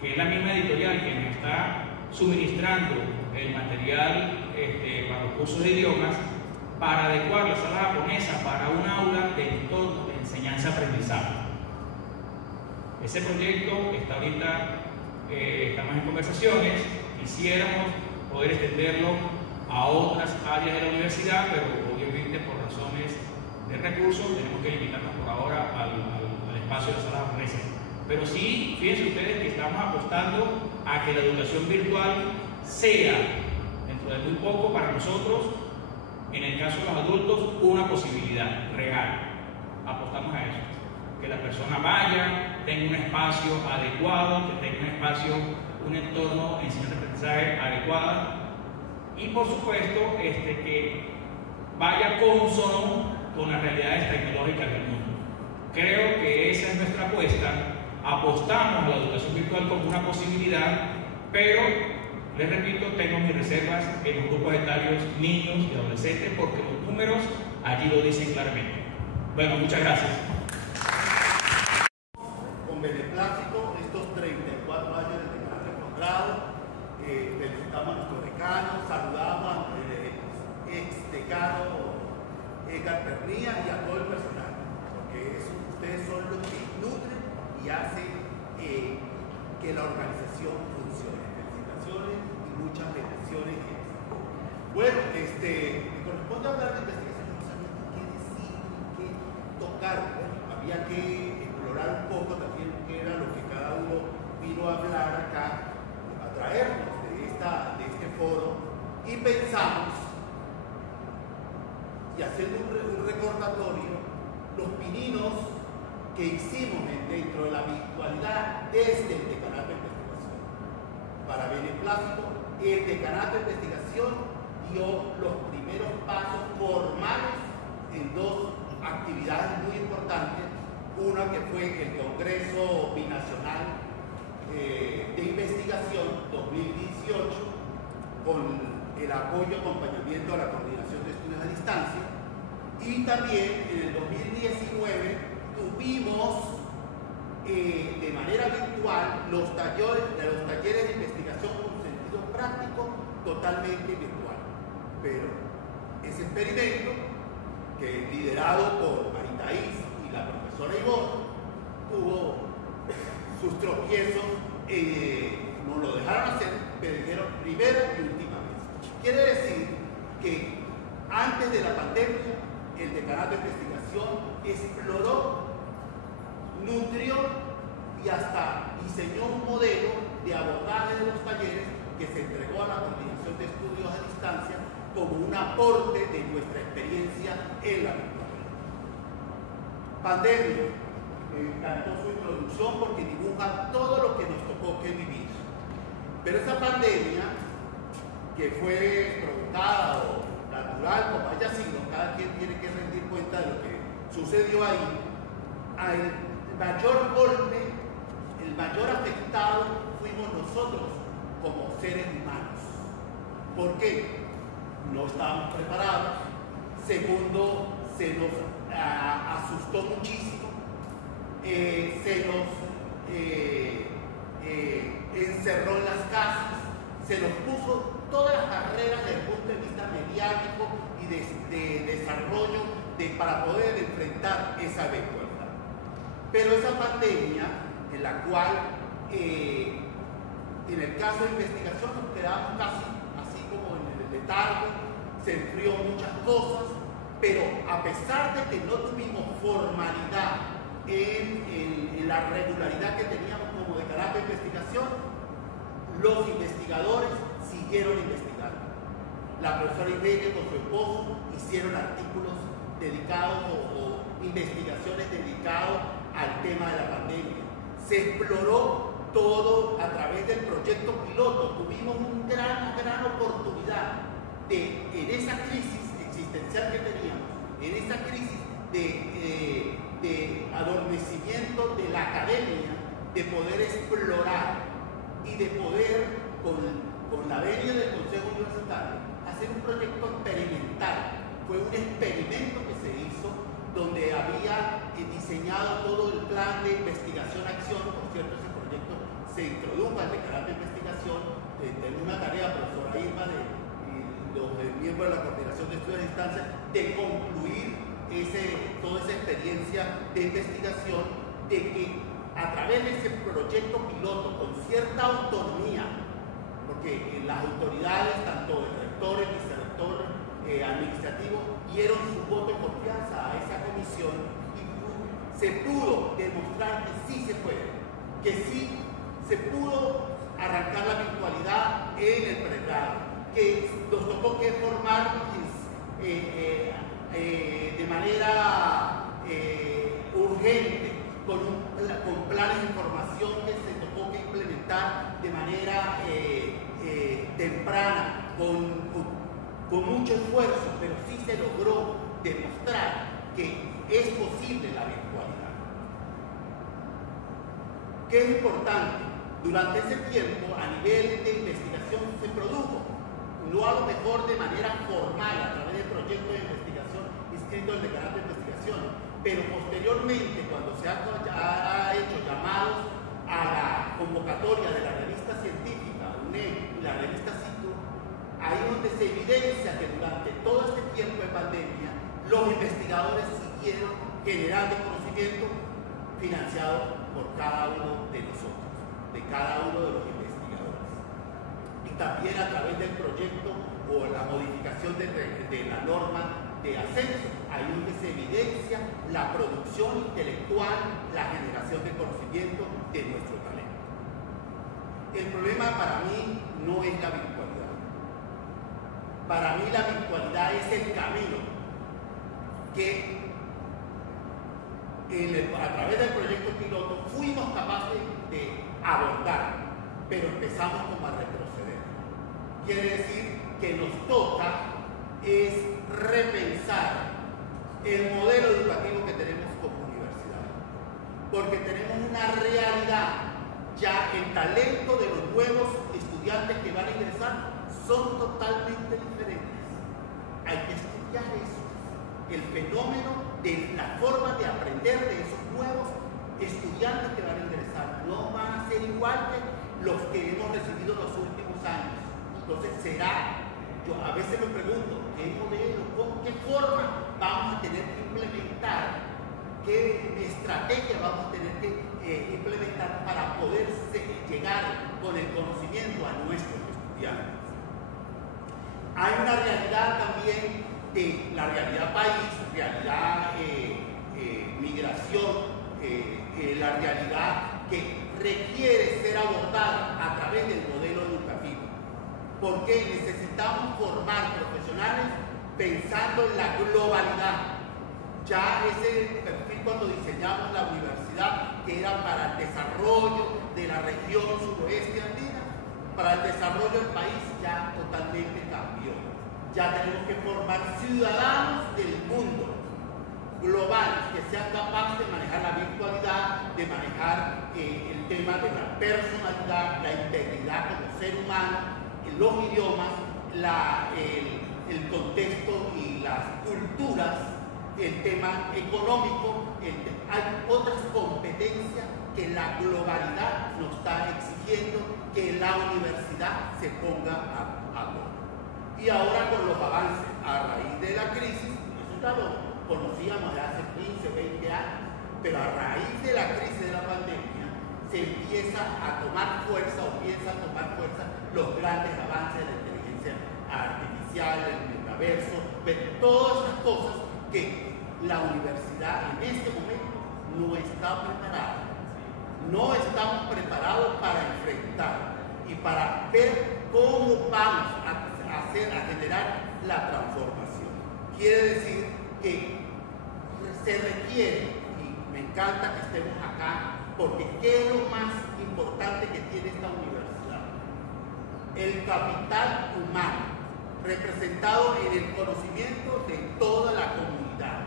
que es la misma editorial que nos está suministrando el material para los cursos de idiomas, para adecuar la sala japonesa para un aula de entorno de enseñanza-aprendizaje. Ese proyecto está ahorita, estamos en conversaciones, quisiéramos poder extenderlo a otras áreas de la universidad, pero obviamente por razones de recursos tenemos que limitarnos por ahora al espacio de la sala japonesa. Pero sí, fíjense ustedes que estamos apostando a que la educación virtual sea, dentro de muy poco para nosotros, en el caso de los adultos, una posibilidad real. Apostamos a eso. Que la persona vaya, tenga un espacio adecuado, que tenga un espacio, un entorno de enseñanza-aprendizaje adecuado y, por supuesto, que vaya consono con las realidades tecnológicas del mundo. Creo que esa es nuestra apuesta. Apostamos a la educación virtual como una posibilidad, pero les repito, tengo mis reservas en los grupos etarios niños y adolescentes porque los números allí lo dicen claramente. Bueno, muchas gracias. Con beneplácito, estos 34 años de decanato de posgrado, felicitamos a nuestros decanos, saludamos al ex decano Edgar Pernía y a todo el personal, porque ustedes son los que nutren y hacen que la organización funcione. Felicitaciones y muchas bendiciones. Bueno, me corresponde hablar de investigación, no sabía qué decir, qué tocar. Bueno, había que explorar un poco también qué era lo que cada uno vino a hablar acá, a traernos de este foro, y pensamos, y haciendo un recordatorio, los pininos que hicimos dentro de la virtualidad desde el decanato de investigación. Para beneplácito, el decanato de investigación dio los primeros pasos formales en 2 actividades muy importantes. Una que fue el Congreso Binacional de Investigación 2018, con el apoyo y acompañamiento a la Coordinación de Estudios a Distancia, y también en el 2019 tuvimos de manera virtual los talleres de investigación con sentido práctico totalmente virtual. Pero ese experimento, que liderado por Maritaís y la profesora Ivonne, tuvo sus tropiezos, no lo dejaron hacer, pero dijeron primera y última vez. Quiere decir que antes de la pandemia, el decanato de investigación exploró, nutrió y hasta diseñó un modelo de abordaje de los talleres que se entregó a la Coordinación de Estudios a Distancia como un aporte de nuestra experiencia en la virtualidad. Pandemia. Me encantó su introducción porque dibuja todo lo que nos tocó que vivir. Pero esa pandemia, que fue provocada o natural, como haya sido, cada quien tiene que rendir cuenta de lo que sucedió ahí, el mayor golpe, el mayor afectado fuimos nosotros como seres humanos. ¿Por qué? No estábamos preparados. Segundo, se nos asustó muchísimo. Se nos encerró en las casas, se nos puso todas las barreras desde el punto de vista mediático y de desarrollo para poder enfrentar esa eventualidad. Pero esa pandemia, en la cual en el caso de investigación nos quedamos casi así como en el letargo, se enfrió muchas cosas, pero a pesar de que no tuvimos formalidad en la regularidad que teníamos como decanato de investigación, los investigadores siguieron investigando. La profesora Ibelle con su esposo hicieron artículos dedicados o investigaciones dedicadas al tema de la pandemia. Se exploró todo a través del proyecto piloto. Tuvimos una gran oportunidad de, en esa crisis existencial que teníamos, en esa crisis de adormecimiento de la academia, de poder explorar y de poder, con la venia del Consejo Universitario, hacer un proyecto experimental. Fue un experimento que se hizo donde había diseñado todo el plan de investigación-acción. Por cierto, ese proyecto se introdujo al decanato de investigación en una tarea, profesora Irma, y los miembros de la Coordinación de Estudios a Distancia, de concluir toda esa experiencia de investigación, de que a través de ese proyecto piloto, con cierta autonomía, porque las autoridades, tanto el rector y el vicerrector administrativo, dieron su voto de confianza a esa comisión y se pudo demostrar que sí se puede, que sí se pudo arrancar la virtualidad en el pregrado, que nos tocó que formarnos de manera urgente, con planes de formación que se tocó que implementar de manera temprana, con mucho esfuerzo, pero sí se logró demostrar que es posible la virtualidad. ¿Qué es importante? Durante ese tiempo, a nivel de investigación, se produjo, no a lo mejor de manera formal, a través del proyecto de investigación inscrito en el decanato de investigación, pero posteriormente, cuando se ha hecho llamados a la convocatoria de la revista científica, UNED, y la revista CITU, ahí donde se evidencia que durante todo este tiempo de pandemia, los investigadores siguieron generando conocimiento financiado por cada uno de nosotros, de cada uno de los investigadores. Y también a través del proyecto o la modificación de la norma de ascenso, ahí donde se evidencia la producción intelectual, la generación de conocimiento de nuestro talento. El problema para mí no es la virtualidad. Para mí la virtualidad es el camino que a través del proyecto piloto fuimos capaces de abordar, pero empezamos como a retroceder. Quiere decir que nos toca es repensar el modelo educativo que tenemos como universidad, porque tenemos una realidad, ya el talento de los nuevos estudiantes que van a ingresar son totalmente diferentes. Hay que estudiar eso, el fenómeno de la forma de aprender de esos nuevos estudiantes que van a ingresar no van a ser igual que los que hemos recibido en los últimos años. Entonces yo a veces me pregunto, ¿qué modelo, qué forma vamos a tener que implementar, qué estrategia vamos a tener que implementar para poder llegar con el conocimiento a nuestros estudiantes? Hay una realidad también de la realidad país, realidad migración, la realidad que requiere ser abordada a través del modelo educativo, porque necesitamos formar profesionales pensando en la globalidad. Ya ese perfil cuando diseñamos la universidad, que era para el desarrollo de la región suroeste andina, para el desarrollo del país, ya totalmente cambió. Ya tenemos que formar ciudadanos del mundo, globales, que sean capaces de manejar la virtualidad, de manejar el tema de la personalidad, la integridad como ser humano, los idiomas, el contexto y las culturas, el tema económico. Hay otras competencias que la globalidad nos está exigiendo que la universidad se ponga a tono. Y ahora con los avances a raíz de la crisis, eso ya lo conocíamos de hace 15, 20 años, pero a raíz de la crisis de la pandemia se empieza a tomar fuerza o empiezan a tomar fuerza los grandes avances de la inteligencia artificial, el metaverso, todas esas cosas que la universidad en este momento no está preparada. No estamos preparados para enfrentar y para ver cómo vamos a generar la transformación. Quiere decir que se requiere, y me encanta que estemos acá, porque ¿qué es lo más importante que tiene esta universidad? El capital humano, representado en el conocimiento de toda la comunidad,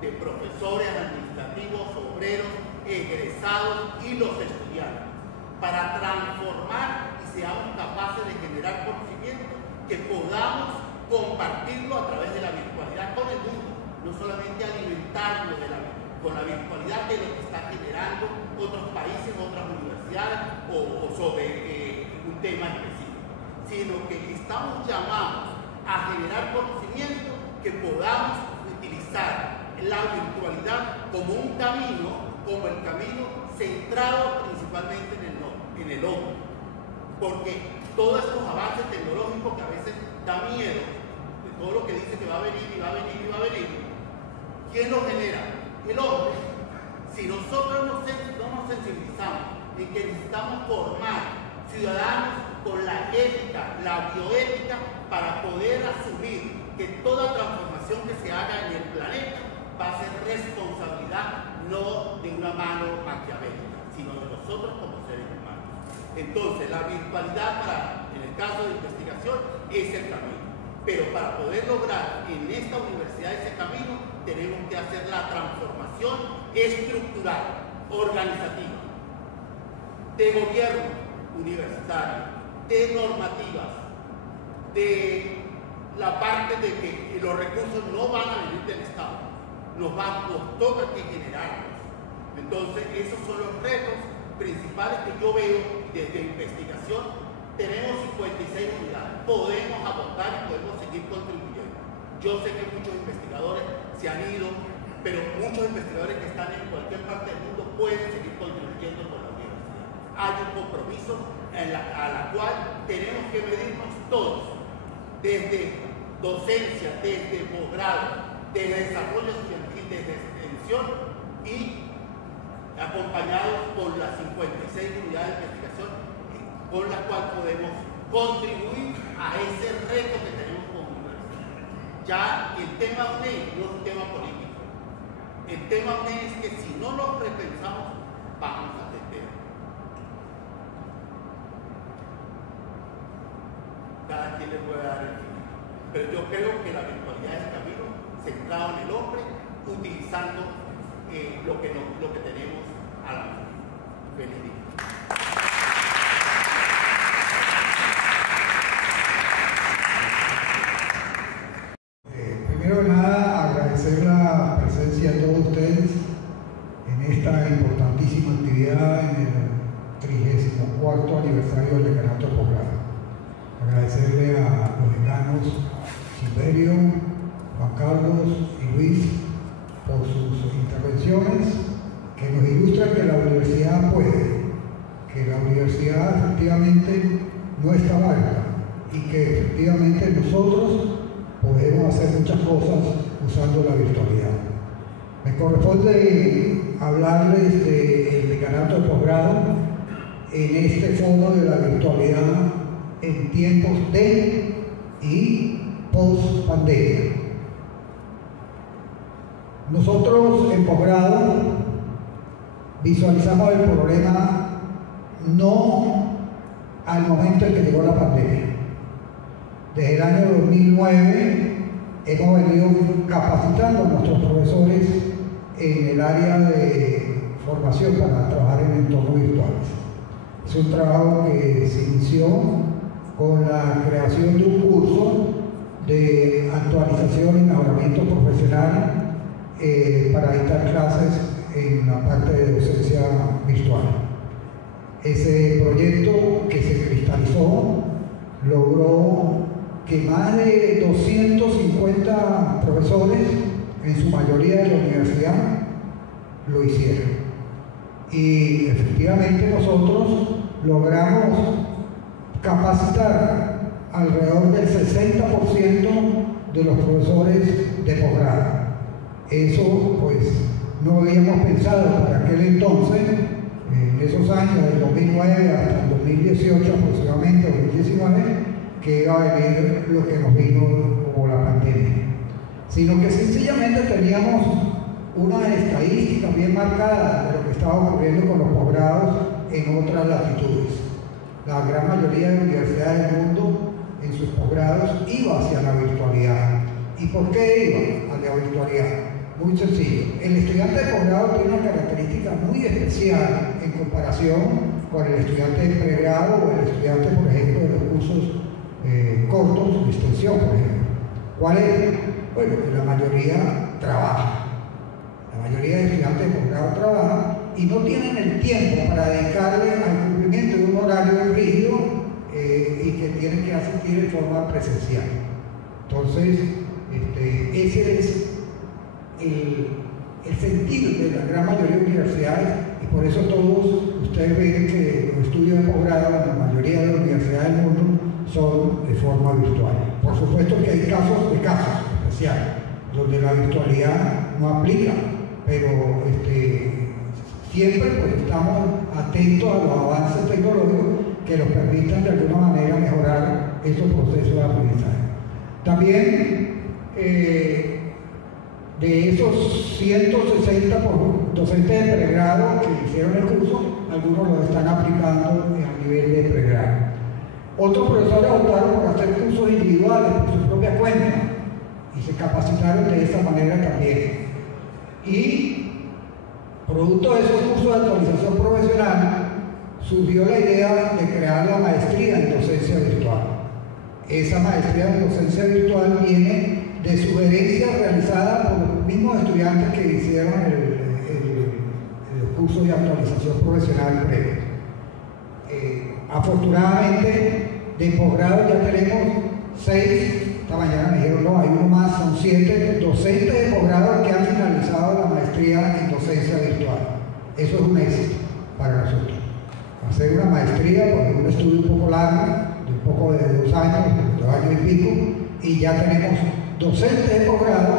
de profesores, administrativos, obreros, egresados y los estudiantes, para transformar y seamos capaces de generar conocimiento que podamos compartirlo a través de la virtualidad con el mundo, no solamente alimentarlo con la virtualidad de lo que está generando otros países, otras universidades o sobre un tema específico, sino que estamos llamados a generar conocimiento que podamos utilizar la virtualidad como un camino, como el camino centrado principalmente en el hombre, porque todos estos avances tecnológicos que a veces da miedo, de todo lo que dice que va a venir y va a venir y va a venir, ¿quién lo genera? El hombre. Si nosotros no nos sensibilizamos en que necesitamos formar ciudadanos con la ética, la bioética, para poder asumir que toda transformación que se haga en el planeta va a ser responsabilidad no de una mano maquiavélica, sino de nosotros como seres humanos. Entonces, la virtualidad en el caso de investigación es el camino. Pero para poder lograr en esta universidad ese camino, tenemos que hacer la transformación estructural, organizativa, de gobierno universitario, de normativas, de la parte de que los recursos no van a venir del Estado, nos toca que generarlos. Entonces, esos son los retos principales que yo veo desde investigación. Tenemos 56 unidades, podemos aportar y podemos seguir contribuyendo. Yo sé que muchos investigadores se han ido, pero muchos investigadores que están en cualquier parte del mundo pueden seguir contribuyendo con la universidad. Hay un compromiso a la cual tenemos que medirnos todos, desde docencia, desde posgrado, desde desarrollo estudiantil, desde extensión y acompañados por las 56 unidades de investigación con las cuales podemos contribuir a ese reto que tenemos como universidad. Ya el tema UNED no es un tema político. El tema UNED es que si no lo repensamos, vamos a tener. Cada quien le puede dar el final. Pero yo creo que la virtualidad es el camino centrado en el hombre, utilizando lo que tenemos a la mano. Feliz día. Primero que nada, agradecer la presencia de todos ustedes en esta importantísima actividad en el 34º aniversario del decanato de posgrado. Agradecerle a los decanos Silverio, Juan Carlos y Luis por sus intervenciones que nos ilustran que la universidad puede, que la universidad efectivamente no está barca y que efectivamente nosotros podemos hacer muchas cosas usando la virtualidad. Me corresponde hablarles del decanato de posgrado en este foro de la virtualidad en tiempos de y post pandemia. Nosotros en posgrado visualizamos el problema no al momento en que llegó la pandemia. Desde el año 2009 hemos venido capacitando a nuestros profesores en el área de formación para trabajar en entornos virtuales. Es un trabajo que se inició con la creación de un curso de actualización y mejoramiento profesional para dictar clases en la parte de docencia virtual. Ese proyecto que se cristalizó logró que más de 250 profesores, en su mayoría de la universidad, lo hicieron. Y efectivamente nosotros logramos capacitar alrededor del 60% de los profesores de posgrado. Eso pues no habíamos pensado para aquel entonces, en esos años del 2009 hasta el 2018 aproximadamente, 2019, que iba a venir lo que nos vino como la pandemia, sino que sencillamente teníamos una estadística bien marcada de lo que estaba ocurriendo con los posgrados en otras latitudes. La gran mayoría de universidades del mundo en sus posgrados iba hacia la virtualidad. ¿Y por qué iba a la virtualidad? Muy sencillo. El estudiante de posgrado tiene una característica muy especial en comparación con el estudiante de pregrado o el estudiante, por ejemplo, de los cursos cortos de extensión, por ejemplo. ¿Cuál es? Bueno, que la mayoría trabaja. La mayoría de estudiantes de posgrado trabajan y no tienen el tiempo para dedicarle al cumplimiento de un horario rígido y que tienen que asistir de forma presencial. Entonces, ese es el sentido de la gran mayoría de universidades, y por eso todos ustedes ven que los estudios de posgrado en la mayoría de las universidades del mundo son de forma virtual. Por supuesto que hay casos especiales donde la virtualidad no aplica, pero siempre pues estamos atentos a los avances tecnológicos que nos permitan de alguna manera mejorar esos procesos de aprendizaje. También de esos 160 docentes de pregrado que hicieron el curso, algunos lo están aplicando a nivel de pregrado. Otros profesores optaron por hacer cursos individuales por su propia cuenta y se capacitaron de esa manera también. Y producto de esos cursos de actualización profesional surgió la idea de crear la maestría en docencia virtual. Esa maestría en docencia virtual viene de sugerencias realizadas por los mismos estudiantes que hicieron el curso de actualización profesional previo. Afortunadamente, de posgrado ya tenemos 6, esta mañana me dijeron no, hay uno más, son 7 docentes de posgrado que han finalizado la maestría en docencia virtual. Eso es un éxito para nosotros. Hacer una maestría, porque es un estudio un poco largo, de un poco de 2 años, 2 años y pico, y ya tenemos docentes de posgrado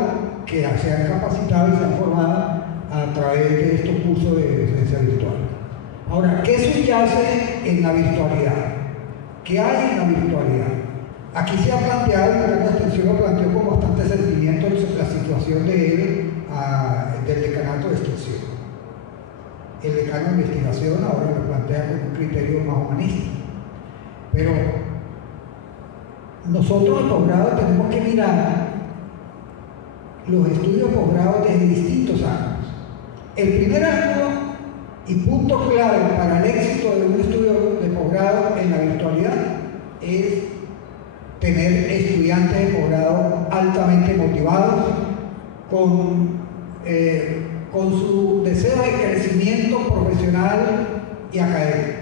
que se han capacitado y se han formado a través de estos cursos de docencia virtual. Ahora, ¿qué subyace en la virtualidad? ¿Qué hay en la virtualidad? Aquí se ha planteado, el decano de extensión lo planteó con bastante sentimiento la situación de él del decanato de extensión. El decano de investigación ahora lo plantea con un criterio más humanista. Pero nosotros en posgrado tenemos que mirar los estudios de posgrado desde distintos ángulos. El primer ángulo y punto clave para el éxito de un estudio de posgrado en la virtualidad es tener estudiantes de posgrado altamente motivados, con su deseo de crecimiento profesional y académico.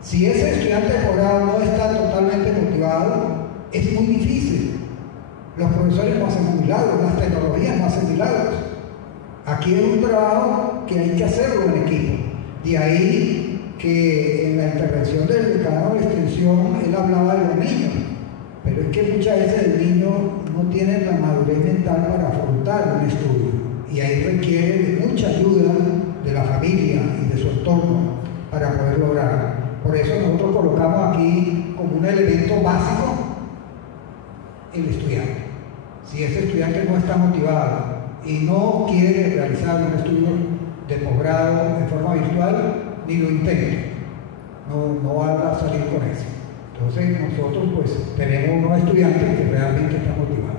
Si ese estudiante de posgrado no está totalmente motivado, es muy difícil. Los profesores no hacen milagros, las tecnologías no hacen milagros. Aquí es un trabajo que hay que hacerlo en equipo. De ahí que en la intervención del decano de extensión él hablaba de los niños, pero es que muchas veces el niño no tiene la madurez mental para afrontar un estudio y ahí requiere de mucha ayuda de la familia y de su entorno para poder lograrlo. Por eso nosotros colocamos aquí como un elemento básico el estudiante. Si ese estudiante no está motivado y no quiere realizar un estudio de posgrado en forma virtual, ni lo intente, no va a salir con eso. Entonces nosotros pues tenemos unos estudiantes que realmente están motivados.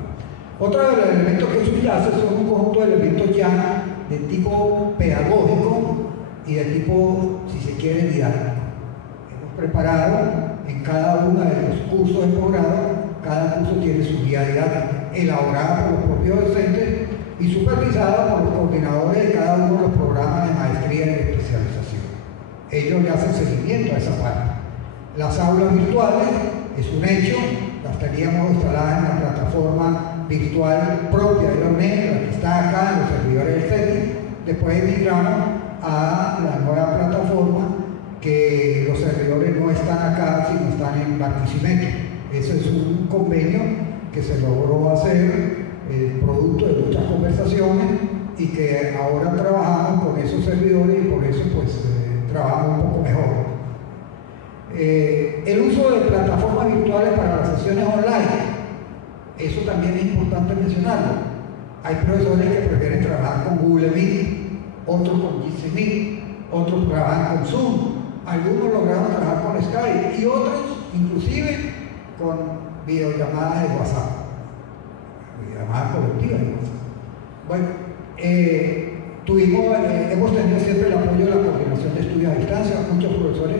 Otro de los elementos que subyace son un conjunto de elementos ya de tipo pedagógico y de tipo, si se quiere, didáctico. Hemos preparado en cada uno de los cursos de posgrado, cada curso tiene su guía didáctica, elaborada por los propios docentes y supervisada por los coordinadores de cada uno de los programas de maestría y de especialización. Ellos le hacen seguimiento a esa parte. Las aulas virtuales es un hecho, las teníamos instaladas en la plataforma virtual propia de la UNED, la que está acá en los servidores del CETI. Después emigramos a la nueva plataforma, que los servidores no están acá, sino están en Barquisimeto. Eso es un convenio que se logró hacer, producto de muchas conversaciones, y que ahora trabajamos con esos servidores y por eso pues trabajamos un poco mejor. El uso de plataformas virtuales para las sesiones online, eso también es importante mencionarlo. Hay profesores que prefieren trabajar con Google Meet, otros con G Meet, otros trabajan con Zoom, algunos lograron trabajar con Skype y otros inclusive con videollamadas de WhatsApp, videollamadas colectivas de WhatsApp. Bueno, hemos tenido siempre el apoyo de la coordinación de estudios a distancia. Muchos profesores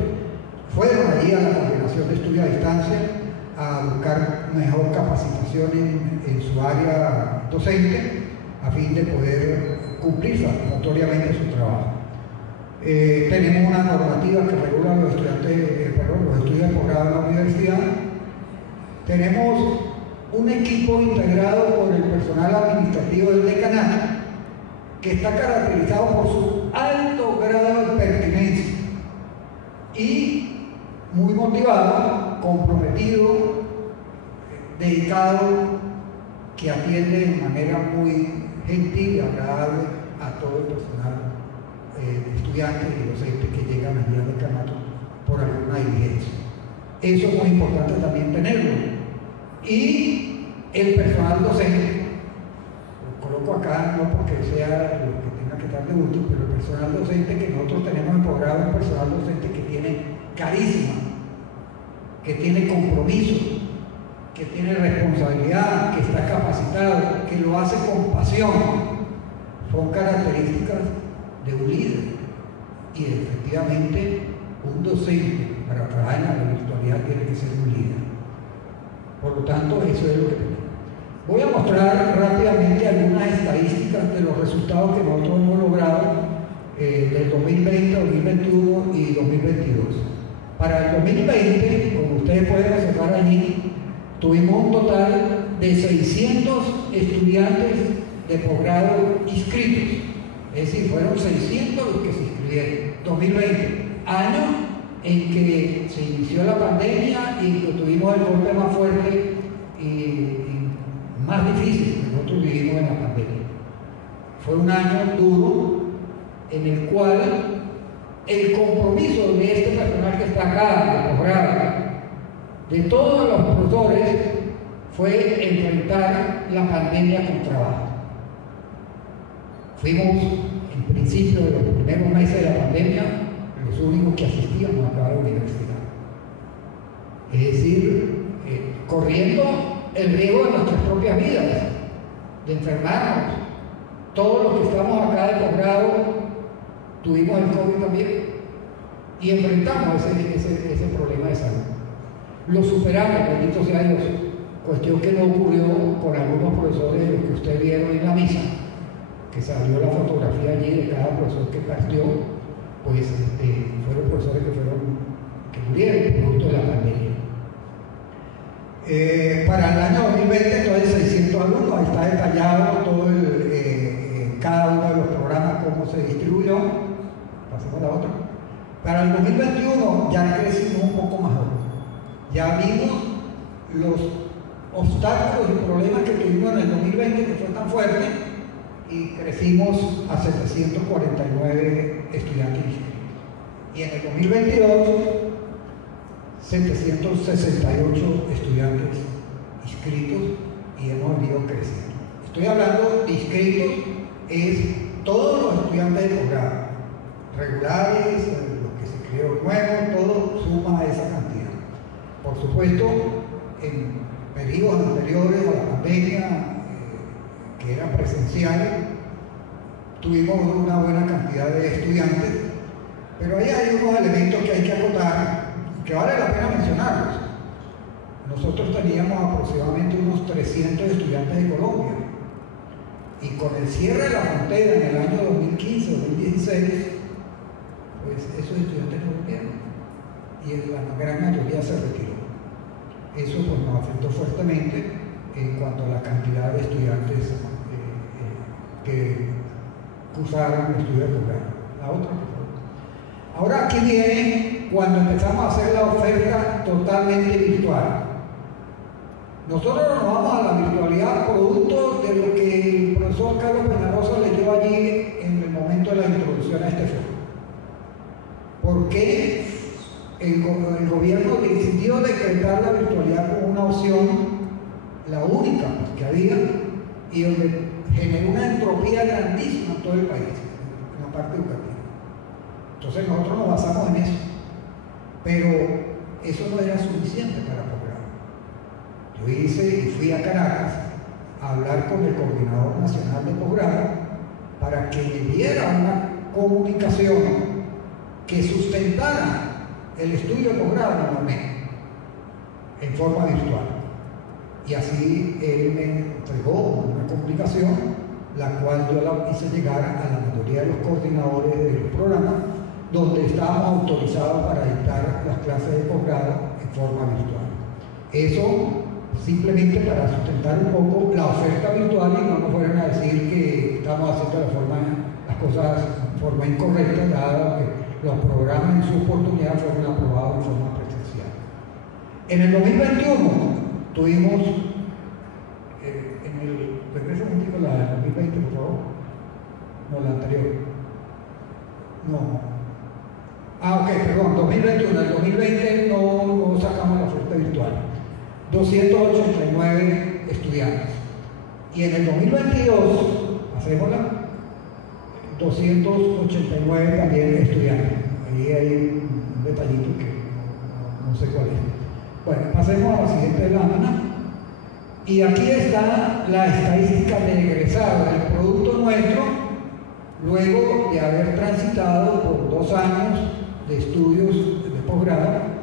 fueron allí a la coordinación de estudios a distancia a buscar mejor capacitación en su área docente a fin de poder cumplir satisfactoriamente su trabajo. Tenemos una normativa que regula los estudios de posgrado en la universidad. Tenemos un equipo integrado por el personal administrativo del decanato que está caracterizado por su alto grado de pertinencia y muy motivado, comprometido, dedicado, que atiende de manera muy gentil y agradable a todo el personal, estudiantes y docentes que llegan allí al decanato por alguna diligencia. Eso es muy importante también tenerlo. Y el personal docente, lo coloco acá no porque sea lo que tenga que estar de útil, pero el personal docente que nosotros tenemos en posgrado es un personal docente que tiene carisma, que tiene compromiso, que tiene responsabilidad, que está capacitado, que lo hace con pasión. Son características de un líder. Y efectivamente, un docente para trabajar en la virtualidad tiene que ser un líder. Por lo tanto, eso es lo que tenemos. Voy a mostrar rápidamente algunas estadísticas de los resultados que nosotros hemos logrado del 2020, 2021 y 2022. Para el 2020, como ustedes pueden observar allí, tuvimos un total de 600 estudiantes de posgrado inscritos. Es decir, fueron 600 los que se inscribieron. 2020, año en que se inició la pandemia y que tuvimos el golpe más fuerte y más difícil que nosotros vivimos en la pandemia. Fue un año duro en el cual el compromiso de este personal que está acá, de posgrado, de todos los profesores, fue enfrentar la pandemia con trabajo. Fuimos, en principio de los primeros meses de la pandemia, los únicos que asistíamos acá a la universidad. Es decir, corriendo el riesgo de nuestras propias vidas, de enfermarnos. Todos los que estamos acá de posgrado tuvimos el COVID también y enfrentamos ese problema de salud. Lo superamos, bendito sea Dios, cuestión que no ocurrió con algunos profesores de los que ustedes vieron en la misa, que salió la fotografía allí de cada profesor que partió pues fueron profesores que murieron producto de la pandemia. Para el año 2020, entonces 600 alumnos, ahí está detallado todo cada uno de los programas, cómo se distribuyó. Pasemos a la otra. Para el 2021 ya crecimos un poco más alto. Ya vimos los obstáculos y problemas que tuvimos en el 2020, que fue tan fuerte, y crecimos a 749 estudiantes inscritos. Y en el 2022, 768 estudiantes inscritos y hemos ido creciendo. Estoy hablando de inscritos, es todos los estudiantes de posgrado, regulares, los que se inscribieron nuevos, todo suma a esa cantidad. Por supuesto, en periodos anteriores a la pandemia, que eran presenciales, tuvimos una buena cantidad de estudiantes, pero ahí hay unos elementos que hay que acotar, que vale la pena mencionarlos. Nosotros teníamos aproximadamente unos 300 estudiantes de Colombia, y con el cierre de la frontera en el año 2015-2016, pues esos estudiantes no volvieron, y la gran mayoría se retiró. Eso pues nos afectó fuertemente en cuanto a la cantidad de estudiantes que cursaron el estudio de posgrado. La otra, por favor. Ahora aquí viene cuando empezamos a hacer la oferta totalmente virtual. Nosotros nos vamos a la virtualidad producto de lo que el profesor Carlos Peñalosa leyó allí en el momento de la introducción a este foro. ¿Por qué el gobierno decidió decretar la virtualidad como una opción, la única que había, y donde generó una entropía grandísima en todo el país, en la parte educativa? Entonces nosotros nos basamos en eso, pero eso no era suficiente para el programa. Yo hice y fui a Caracas a hablar con el Coordinador Nacional de Posgrado para que me diera una comunicación que sustentara el estudio de posgrado normalmente en forma virtual. Y así él me entregó una comunicación, la cual yo la hice llegar a la mayoría de los coordinadores de los programas, donde estábamos autorizados para dictar las clases de posgrado en forma virtual. Eso simplemente para sustentar un poco la oferta virtual y no nos fueran a decir que estamos haciendo las cosas de forma incorrecta, dado que los programas en su oportunidad fueron aprobados en forma presencial. En el 2021 tuvimos, regresa un poquito la del 2020, por favor. No, la anterior. No. Ok, perdón, 2021. En el 2020 no sacamos la oferta virtual. 289 estudiantes. Y en el 2022, hacémosla, 289 también estudiantes. Ahí hay un detallito que no sé cuál es. Bueno, pasemos a la siguiente lámina. Y aquí está la estadística de egresados del producto nuestro, luego de haber transitado por 2 años de estudios de posgrado.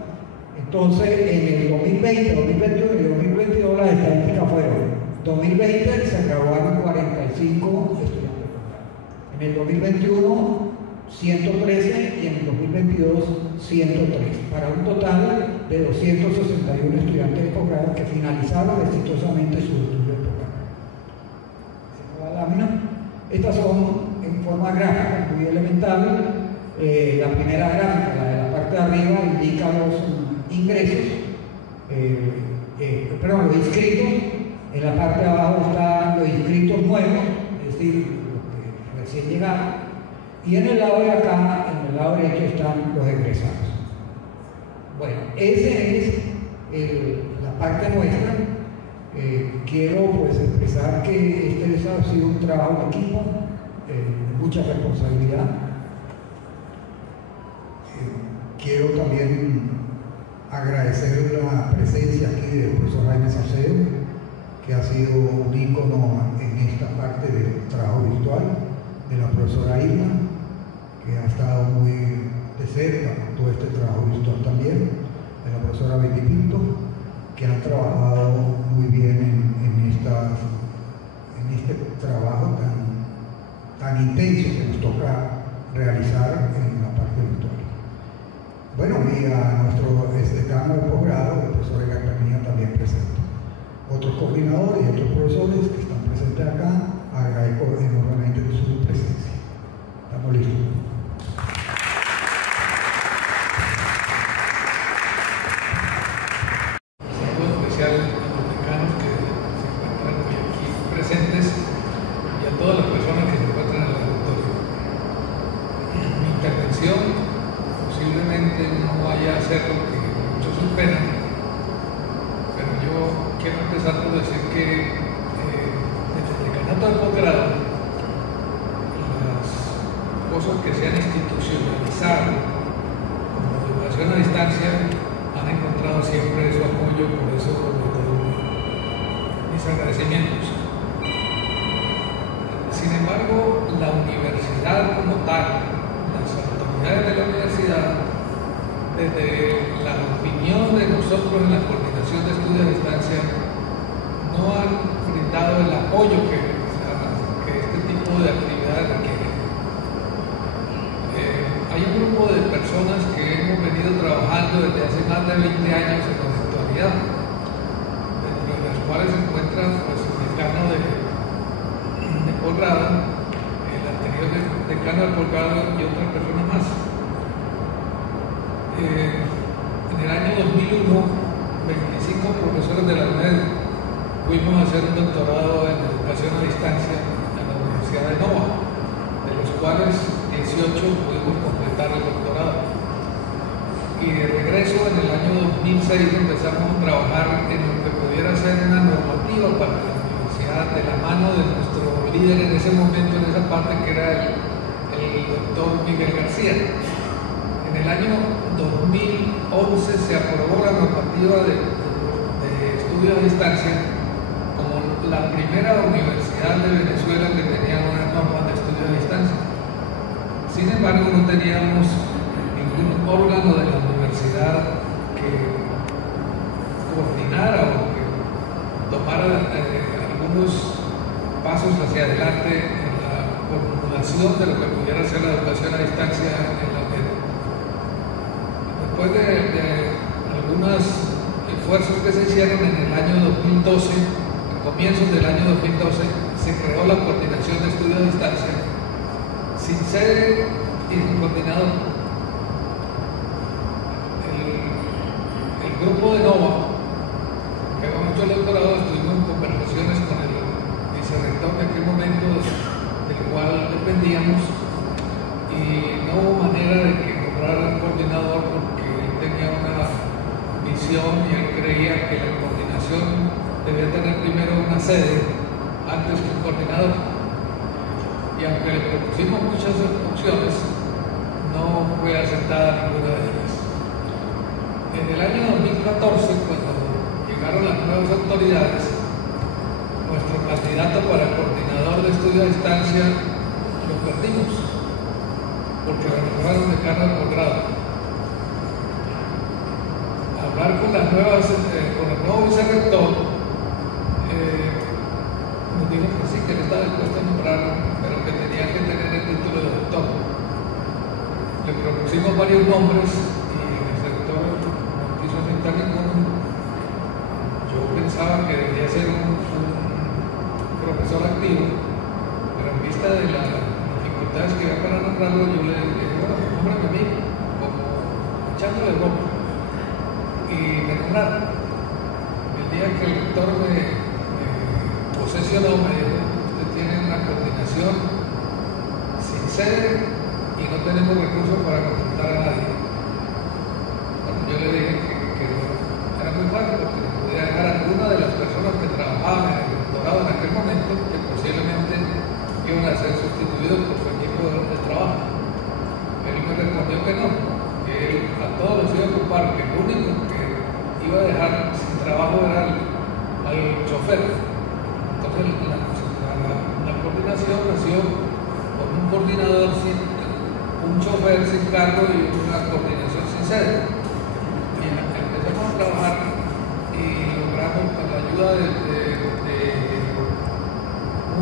Entonces, en el 2020, 2021 y 2022 las estadísticas fueron: 2020 se graduaron 45 estudiantes de posgrado, en el 2021 113 y en el 2022 103, para un total de 261 estudiantes de posgrado que finalizaron exitosamente su estudio de posgrado. La lámina. Estas son en forma gráfica, muy elemental. La primera gráfica, la de la parte de arriba, indica los ingresos, los inscritos. En la parte de abajo están los inscritos nuevos, es decir, los que recién llegaron. Y en el lado de acá, en el lado derecho, están los egresados. Bueno, esa es la parte nuestra. Quiero pues expresar que este ha sido un trabajo de equipo, de mucha responsabilidad. Quiero también agradecer la presencia aquí del profesor Jaime Salcedo, que ha sido un ícono en esta parte del trabajo virtual, de la profesora Irma, que ha estado muy de cerca con todo este trabajo virtual también, de la profesora Betty Pinto, que han trabajado muy bien en este trabajo tan intenso que nos toca realizar en la parte virtual. Bueno, y a nuestro decano de posgrado, el profesor Edgar Pernilla, también presente. Otros coordinadores y otros profesores que están presentes acá, agradezco enormemente su presencia. Estamos listos.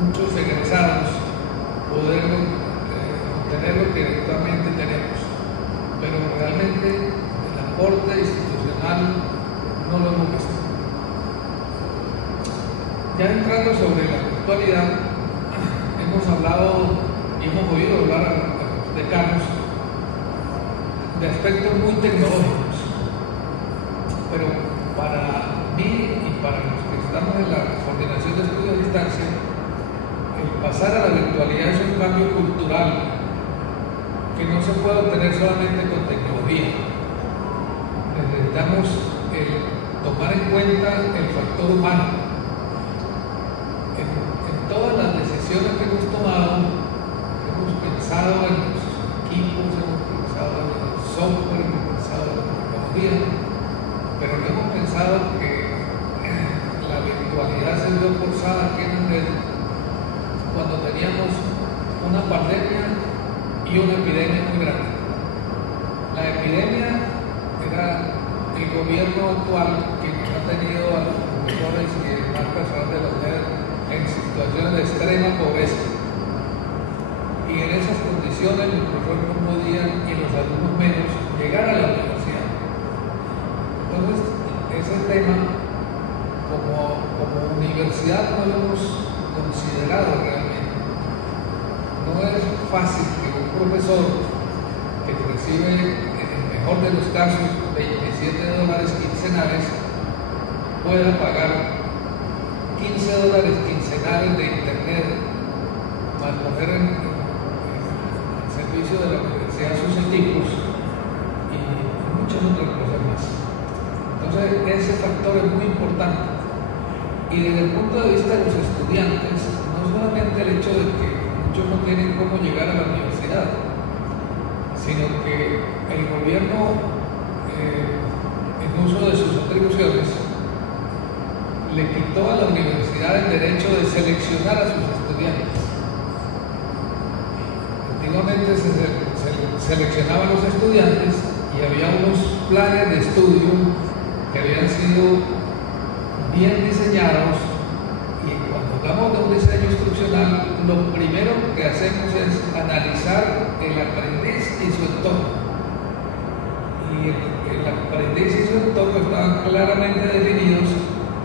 Muchos egresados poder obtener lo que pero realmente el aporte institucional no lo hemos visto. Ya entrando sobre la actualidad, hemos hablado y hemos oído hablar a los decanos de aspectos muy tecnológicos, pero para mí y para los que estamos en la coordinación de estudios a distancia, el pasar a la virtualidad es un cambio cultural que no se puede obtener solamente con tecnología. Necesitamos tomar en cuenta el factor humano. En todas las decisiones que hemos tomado, hemos pensado en los equipos, hemos pensado en el software, hemos pensado en la tecnología, pero no hemos pensado que la virtualidad se vio forzada aquí en el red cuando teníamos una pandemia y una epidemia muy grande. La epidemia era el gobierno actual que ha tenido a los profesores y demás personas de la UNED en situaciones de extrema pobreza. Y en esas condiciones los profesores no podían y los alumnos menos llegar a la universidad. Entonces, ese tema como universidad no lo hemos considerado realmente. No es fácil que un profesor que recibe, en el mejor de los casos, $27 quincenales, pueda pagar $15 quincenales de internet para poner en servicio de la universidad sus equipos y muchas otras cosas más. Entonces, ese factor es muy importante. Y desde el punto de vista de los estudiantes, no solamente el hecho de que muchos no tienen cómo llegar a la universidad, sino que el gobierno, en uso de sus atribuciones, le quitó a la universidad el derecho de seleccionar a sus estudiantes. Antiguamente se seleccionaban los estudiantes y había unos planes de estudio que habían sido bien diseñados, y cuando hablamos de un diseño instruccional, lo primero que hacemos es analizar el aprendiz y su entorno. Y el aprendiz y su entorno estaban claramente definidos,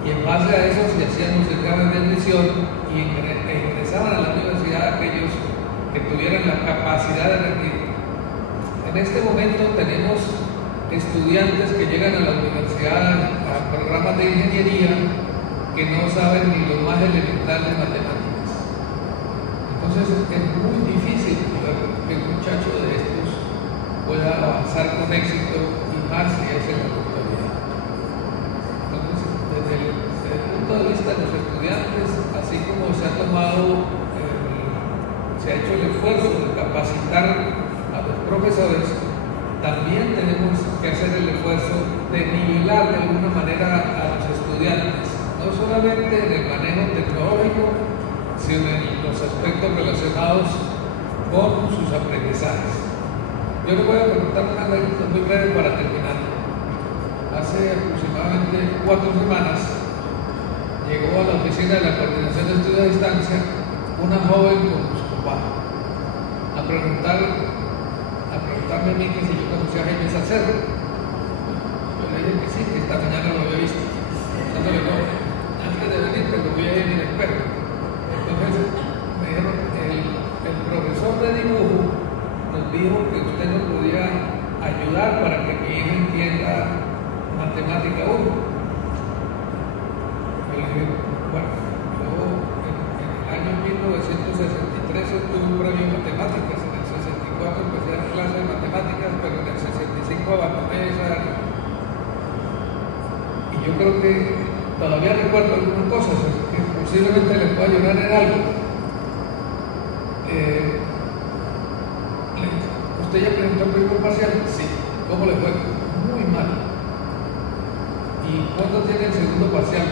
y en base a eso se hacían los exámenes de admisión y ingresaban a la universidad aquellos que tuvieran la capacidad de rendir. En este momento tenemos estudiantes que llegan a la universidad a programas de ingeniería que no saben ni lo más elemental de matemáticas. Entonces es muy difícil que un muchacho de estos pueda avanzar con éxito, y más si es en la virtualidad. Entonces, desde el punto de vista de los estudiantes, así como se ha tomado, se ha hecho el esfuerzo de capacitar a los profesores, también tenemos que hacer el esfuerzo de nivelar de alguna manera a los estudiantes, no solamente en el manejo tecnológico, sino en los aspectos relacionados con sus aprendizajes. Yo les voy a preguntar una anécdota muy breve para terminar. Hace aproximadamente 4 semanas llegó a la oficina de la Coordinación de Estudios a Distancia una joven con su papá a preguntarme a mí que si yo conocía a Jaime Salcedo. Yo le dije que sí, que esta mañana lo había visto. Dándole no, antes de venir, pero voy a ir en el experto. Entonces me dijeron, el profesor de dibujo nos dijo que usted nos podía ayudar para que mi hija entienda matemática 1. Yo le dije, bueno, yo en el año 1963 obtuve un premio en matemáticas, en el 64 empecé a dar clases de matemáticas, pero en el 65 abandoné esa área. Y yo creo que todavía recuerdo algunas cosas que posiblemente les pueda ayudar en algo. ¿Usted ya presentó el primer parcial? Sí. ¿Cómo le fue? Muy mal. ¿Y cuándo tiene el segundo parcial?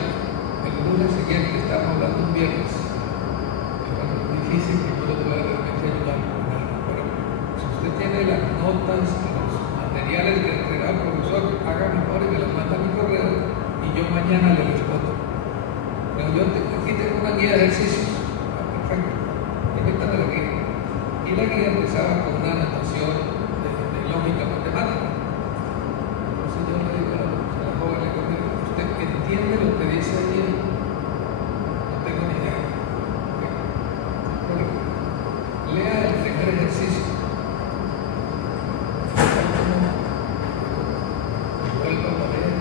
El lunes siguiente, estamos hablando un viernes. Bueno, es difícil que yo le pueda realmente ayudar con algo, pero si usted tiene las notas, los materiales que entrega el profesor, haga mejor y me las manda a mi correo y yo mañana le respondo. Pero yo aquí tengo una guía de ejercicios. Perfecto. Y la guía empezaba con una anotación de lógica matemática. entiende lo que dice ahí, no tengo ni idea. Lea el primer ejercicio. Vuelva a leer.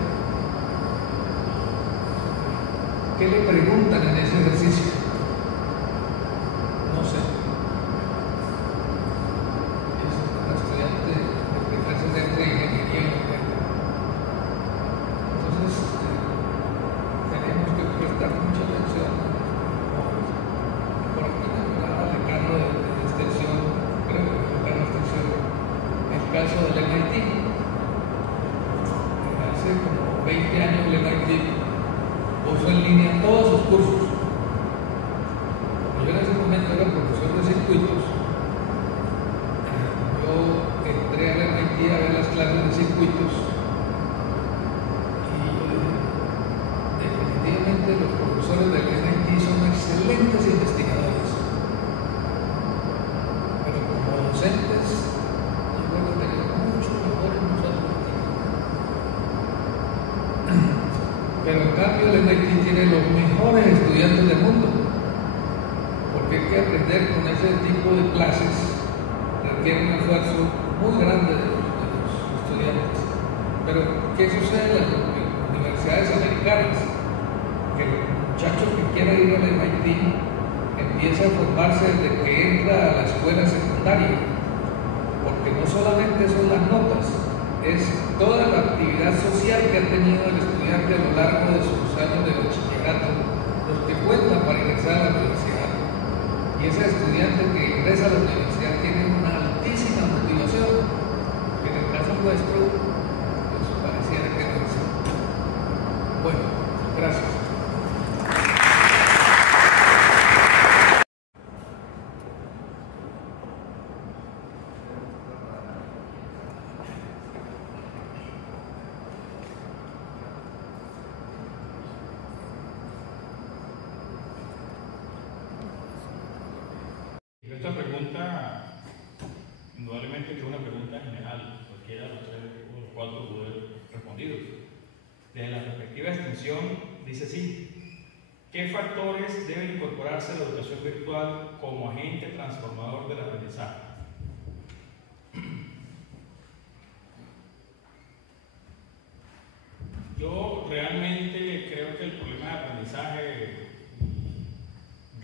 ¿Qué le preguntan en ese ejercicio? No sé. Es un estudiante de clases de ingeniería. Entonces, tenemos que prestar mucha atención. Por aquí me hablaba el decano de extensión, creo que el decano de extensión, el caso del MIT. Hace como 20 años el MIT puso en línea todos sus cursos. Yo en ese momento era profesor de circuitos. Yo entré al MIT a ver las clases de circuitos y definitivamente los profesores del MIT son excelentes investigadores, pero como docentes yo creo que tenemos mucho mejor en nosotros. Pero en cambio el MIT tiene los mejores estudiantes del mundo, porque hay que aprender con ese tipo de clases, requiere un esfuerzo muy grande de los estudiantes. Pero ¿qué sucede en las universidades americanas? Que el muchacho que quiera ir al MIT empieza a formarse desde que entra a la escuela secundaria, porque no solamente son las notas, es toda la actividad social que ha tenido el estudiante a lo largo de sus años de bachillerato, los que cuentan para ingresar a la universidad. Y ese estudiante que ingresa a la universidad tiene una altísima motivación, que en el caso nuestro, pues pareciera que no es. Bueno, gracias. Esta pregunta, indudablemente que es una pregunta general, cualquiera de los tres o los cuatro puede haber respondido. Desde la perspectiva de extensión, dice así: ¿qué factores deben incorporarse a la educación virtual como agente transformador del aprendizaje? Yo realmente creo que el problema de aprendizaje,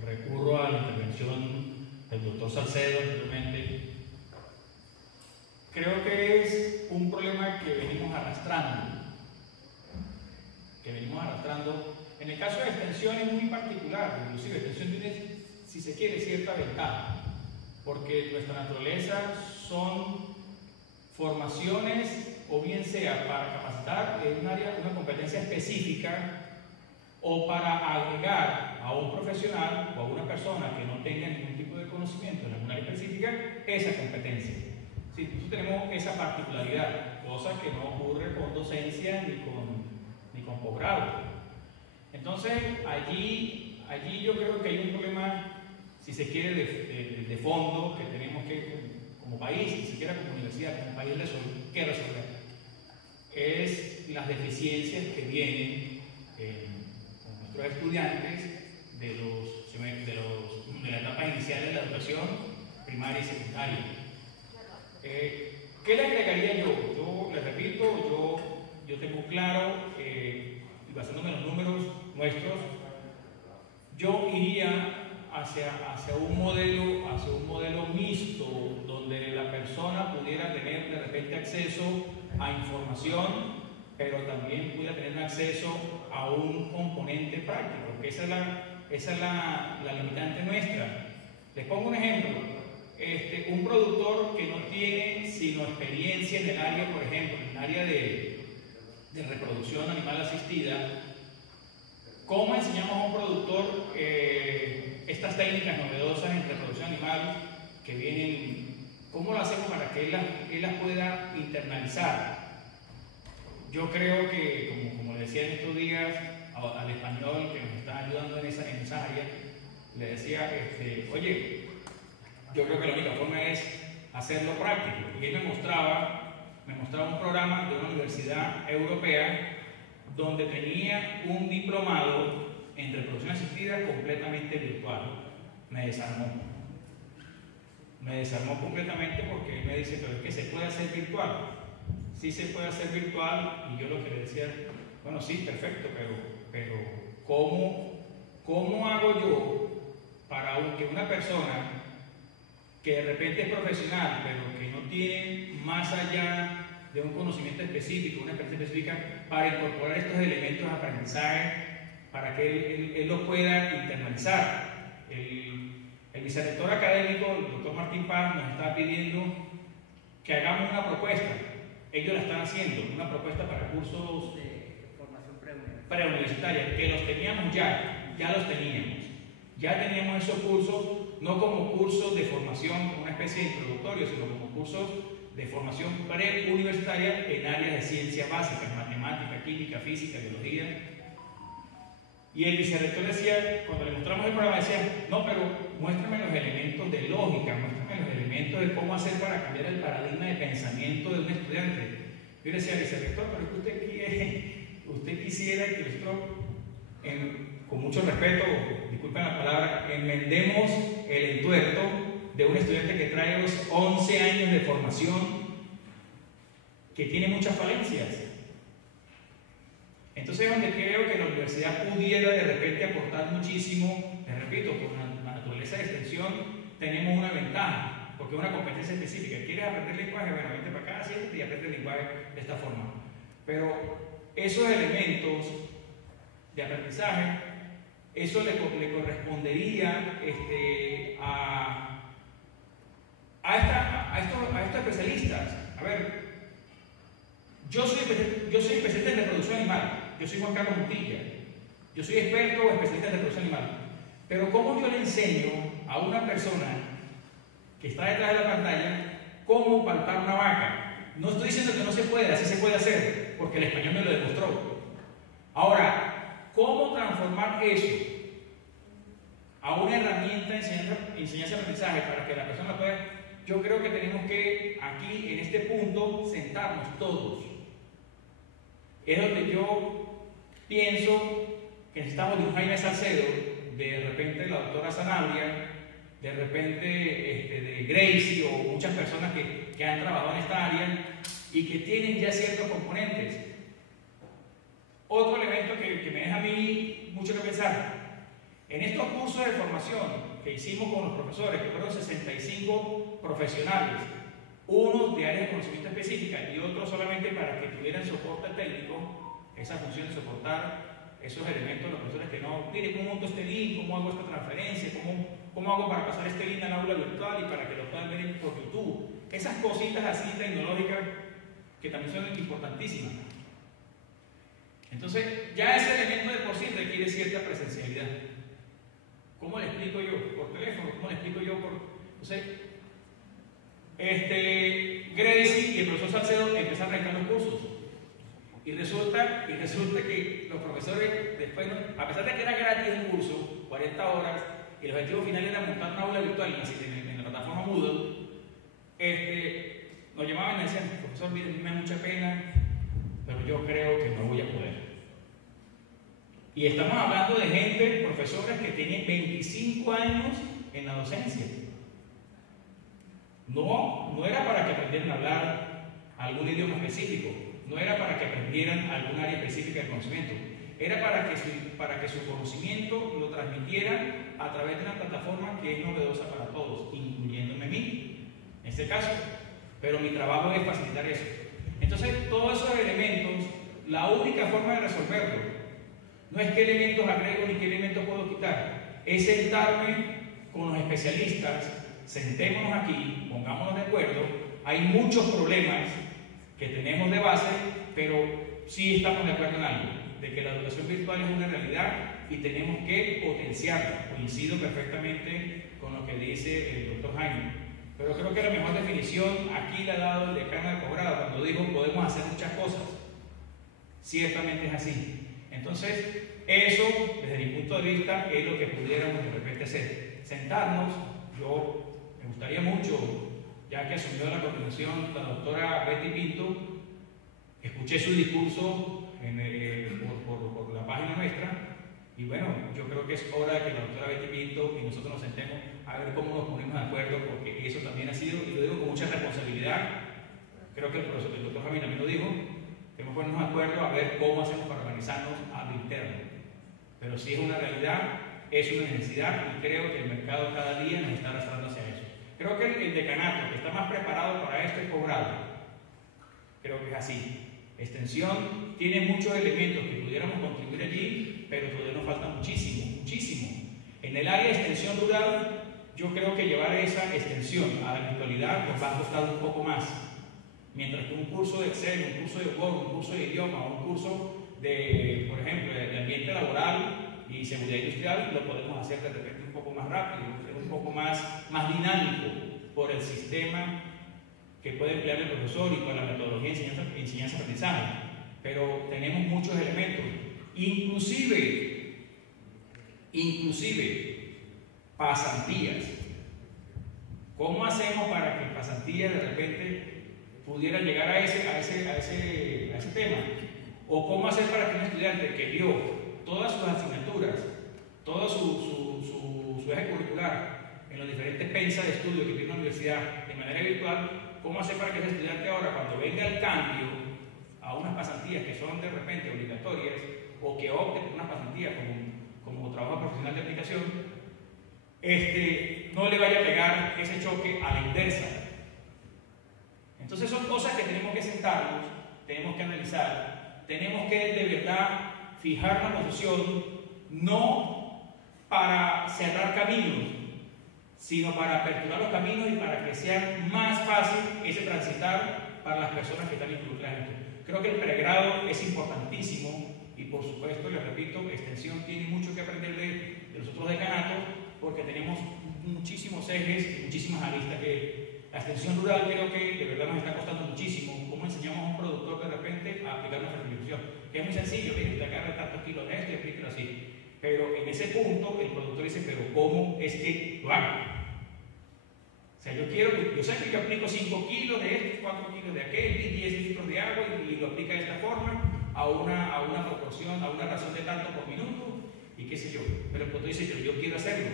recurro a la intervención del doctor Salcedo anteriormente, creo que es un problema que venimos arrastrando. En el caso de extensión es muy particular, inclusive extensión tiene, si se quiere, cierta ventaja, porque nuestra naturaleza son formaciones, o bien sea para capacitar en un área, una competencia específica, o para agregar a un profesional o a una persona que no tenga ningún tipo de conocimiento en alguna área específica esa competencia. Sí, nosotros tenemos esa particularidad, cosa que no ocurre con docencia ni con posgrado. Entonces, allí yo creo que hay un problema, si se quiere, de fondo que tenemos que, como país, ni siquiera como universidad, como país, resolver. Es las deficiencias que vienen con nuestros estudiantes de la etapa inicial de la educación primaria y secundaria. ¿Qué le agregaría yo? Yo les repito, yo tengo claro, y basándome en los números nuestros, yo iría hacia un modelo mixto, donde la persona pudiera tener de repente acceso a información, pero también pudiera tener un acceso a un componente práctico, porque esa es la limitante nuestra. Les pongo un ejemplo. Un productor que no tiene sino experiencia en el área, por ejemplo, en el área de reproducción animal asistida, ¿cómo enseñamos a un productor estas técnicas novedosas en reproducción animal que vienen? ¿Cómo lo hacemos para que él las pueda internalizar? Yo creo que, como le decía en estos días al español que nos está ayudando en esa área, le decía, oye, yo creo que la única forma es hacerlo práctico. Y él me mostraba un programa de una universidad europea donde tenía un diplomado en reproducción asistida completamente virtual. Me desarmó completamente, porque él me dice, pero es que se puede hacer virtual. Sí se puede hacer virtual, y yo lo que le decía, bueno, sí, perfecto, pero ¿cómo hago yo para que una persona que de repente es profesional, pero que no tiene más allá de un conocimiento específico, una experiencia específica, para incorporar estos elementos de aprendizaje, para que él lo pueda internalizar? El vicerrector académico, el doctor Martín Paz, nos está pidiendo que hagamos una propuesta. Ellos la están haciendo, una propuesta para cursos de formación preuniversitaria, que los teníamos ya los teníamos. Ya teníamos esos cursos, no como cursos de formación, como una especie de introductorio, sino como cursos de formación preuniversitaria en áreas de ciencias básicas, matemática, química, física, biología. Y el vicerrector decía, cuando le mostramos el programa, decía, no, pero muéstrame los elementos de lógica, muéstrame los elementos de cómo hacer para cambiar el paradigma de pensamiento de un estudiante. Yo le decía al vicerrector, pero usted quisiera que nosotros, con mucho respeto, disculpen la palabra, enmendemos el entuerto de un estudiante que trae los 11 años de formación, que tiene muchas falencias. Entonces es donde creo que la universidad pudiera de repente aportar muchísimo. Les repito, por la naturaleza de extensión tenemos una ventaja, porque es una competencia específica. ¿Quieres aprender lenguaje? Bueno, vente para acá, siéntate y aprende el lenguaje de esta forma. Pero esos elementos de aprendizaje, eso le correspondería a estos especialistas. A ver, yo soy especialista en reproducción animal. Yo soy Juan Carlos Montilla. Yo soy experto o especialista en reproducción animal. Pero ¿cómo yo le enseño a una persona que está detrás de la pantalla cómo palpar una vaca? No estoy diciendo que no se puede, así se puede hacer, porque el español me lo demostró. Ahora, ¿cómo transformar eso a una herramienta de enseñanza-aprendizaje para que la persona pueda? Yo creo que tenemos que, aquí, en este punto, sentarnos todos. Es donde yo pienso que necesitamos de un Jaime Salcedo, de repente la doctora Sanabria, de repente de Gracie o muchas personas que han trabajado en esta área y que tienen ya ciertos componentes. Otro elemento que me deja a mí mucho que pensar: en estos cursos de formación que hicimos con los profesores, que fueron 65 profesionales, unos de áreas de conocimiento específica y otros solamente para que tuvieran soporte técnico, esa función de soportar esos elementos de los profesores que no, mire, ¿cómo monto este link? ¿Cómo hago esta transferencia? ¿Cómo hago para pasar este link al aula virtual y para que lo puedan ver por YouTube? Esas cositas así tecnológicas que también son importantísimas. Entonces, ya ese elemento de por sí requiere cierta presencialidad. ¿Cómo le explico yo? ¿Por teléfono? ¿Cómo le explico yo? Entonces, Gracie y el profesor Salcedo empezaron a realizar los cursos. Y resulta que los profesores, después, a pesar de que era gratis el curso, 40 horas, y el objetivo final era montar una aula virtual en la plataforma Moodle, nos llamaban y me decían, profesor, mire, me da mucha pena, pero yo creo que no voy a poder. Y estamos hablando de gente, profesores que tienen 25 años en la docencia. No era para que aprendieran a hablar algún idioma específico, no era para que aprendieran algún área específica del conocimiento, era para que su conocimiento lo transmitieran a través de una plataforma que es novedosa para todos, incluyéndome a mí, en este caso. Pero mi trabajo es facilitar eso. Entonces, todos esos elementos, la única forma de resolverlo no es qué elementos agrego ni qué elementos puedo quitar, es sentarme con los especialistas, sentémonos aquí, pongámonos de acuerdo. Hay muchos problemas que tenemos de base, pero sí estamos de acuerdo en algo, de que la educación virtual es una realidad y tenemos que potenciarla. Coincido perfectamente con lo que dice el doctor Jaime, pero creo que la mejor definición aquí la ha dado el decano de posgrado cuando dijo podemos hacer muchas cosas. Ciertamente es así. Entonces, eso, desde mi punto de vista, es lo que pudiéramos de repente hacer. Sentarnos. Yo me gustaría mucho, ya que asumió la coordinación la doctora Betty Pinto, escuché su discurso por la página nuestra. Y bueno, yo creo que es hora de que la doctora Betty Pinto y nosotros nos sentemos a ver cómo nos ponemos de acuerdo, porque eso también ha sido, y lo digo con mucha responsabilidad, creo que el doctor Javier también lo dijo, tenemos que ponernos de acuerdo a ver cómo hacemos para organizarnos a lo interno. Pero sí es una realidad, es una necesidad, y creo que el mercado cada día nos está arrastrando hacia eso. Creo que el decanato que está más preparado para esto es posgrado. Creo que es así. Extensión tiene muchos elementos que pudiéramos contribuir allí, pero todavía nos falta muchísimo, muchísimo. En el área de extensión rural, yo creo que llevar esa extensión a la virtualidad nos va a costar un poco más. Mientras que un curso de Excel, un curso de Word, un curso de idioma, un curso de, por ejemplo, de ambiente laboral y seguridad industrial, lo podemos hacer de repente un poco más rápido, un poco más dinámico por el sistema que puede emplear el profesor y por la metodología de enseñanza-aprendizaje. Pero tenemos muchos elementos, inclusive pasantías. ¿Cómo hacemos para que pasantías de repente pudieran llegar a ese tema? ¿O cómo hacer para que un estudiante que vio todas sus asignaturas, todo su eje curricular en los diferentes pensas de estudio que tiene una universidad de manera virtual, cómo hacer para que ese estudiante ahora, cuando venga el cambio a unas pasantías que son de repente obligatorias, o que opte por unas pasantías como trabajo profesional de aplicación, no le vaya a pegar ese choque a la inversa? Entonces son cosas que tenemos que sentarnos, tenemos que analizar, tenemos que de verdad fijar una posición, no para cerrar caminos, sino para aperturar los caminos y para que sea más fácil ese transitar para las personas que están involucradas en esto. Creo que el pregrado es importantísimo y por supuesto, les repito, extensión tiene mucho que aprender de los otros decanatos, porque tenemos muchísimos ejes y muchísimas aristas que la extensión rural creo que de verdad nos está costando muchísimo. ¿Cómo enseñamos a un productor de repente a aplicar nuestra distribución? Que es muy sencillo, mire, usted agarra tantos kilos de esto y explíquelo así. Pero en ese punto el productor dice, pero ¿cómo es que lo hago? O sea, yo sé que yo aplico 5 kilos de esto, 4 kilos de aquel, y 10 litros de agua y lo aplica de esta forma a una proporción, a una razón de tanto por minuto y qué sé yo. Pero el productor dice, pero yo quiero hacerlo.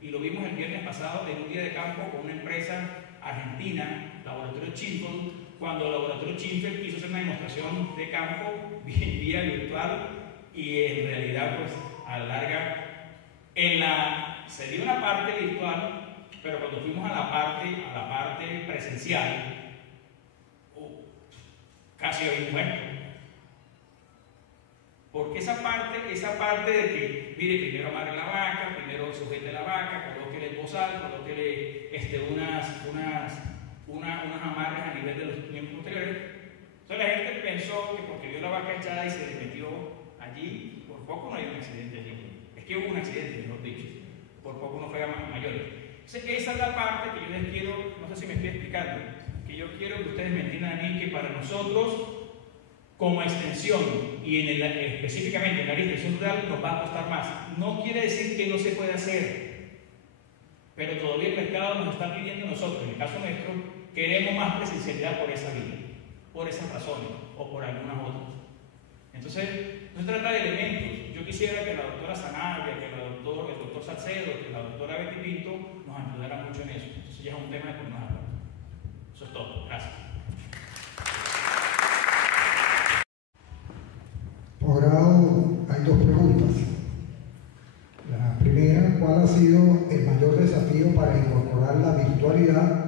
Y lo vimos el viernes pasado en un día de campo con una empresa argentina, Laboratorio Chimple, cuando el Laboratorio Chimple quiso hacer una demostración de campo vía virtual y en realidad pues a la larga se dio una parte virtual, pero cuando fuimos a la parte presencial, casi había un muerto. Porque esa parte de que, mire, primero amarre la vaca, primero sujete la vaca, colóquele el bozal, colóquele unas amarres a nivel de los miembros posteriores. Entonces la gente pensó que porque vio la vaca echada y se le metió allí, por poco no hay un accidente allí. Es que hubo un accidente, mejor dicho. Por poco no fue a mayores. Entonces esa es la parte que yo les quiero, no sé si me estoy explicando, que yo quiero que ustedes me entiendan a mí, que para nosotros, como extensión y específicamente en la extensión rural, nos va a costar más. No quiere decir que no se pueda hacer, pero todavía el mercado nos está pidiendo nosotros, en el caso nuestro, queremos más presencialidad por esa vía, por esas razones o por algunas otras. Entonces, no se trata de elementos. Yo quisiera que la doctora Sanabria, que el doctor Salcedo, que la doctora Betty Pinto nos ayudara mucho en eso. Entonces ya es un tema de ponernos de acuerdo. Eso es todo. Gracias. Posgrado, hay dos preguntas. La primera, ¿cuál ha sido el mayor desafío para incorporar la virtualidad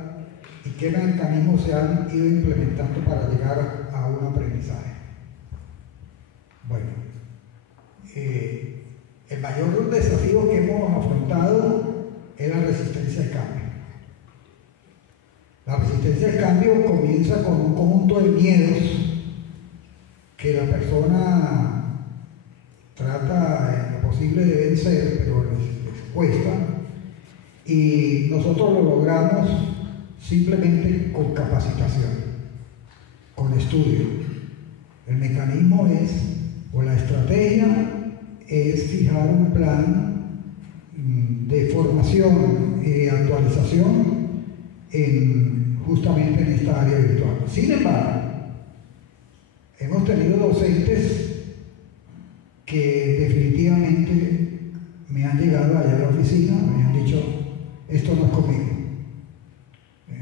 y qué mecanismos se han ido implementando para llegar a un aprendizaje? Bueno, el mayor desafío que hemos afrontado es la resistencia al cambio. La resistencia al cambio comienza con un conjunto de miedos que la persona trata en lo posible de vencer, pero les cuesta, y nosotros lo logramos simplemente con capacitación, con estudio. El mecanismo o la estrategia es fijar un plan de formación y actualización justamente en esta área virtual. Sin embargo, hemos tenido docentes que definitivamente me han llegado allá a la oficina, me han dicho, esto no es conmigo.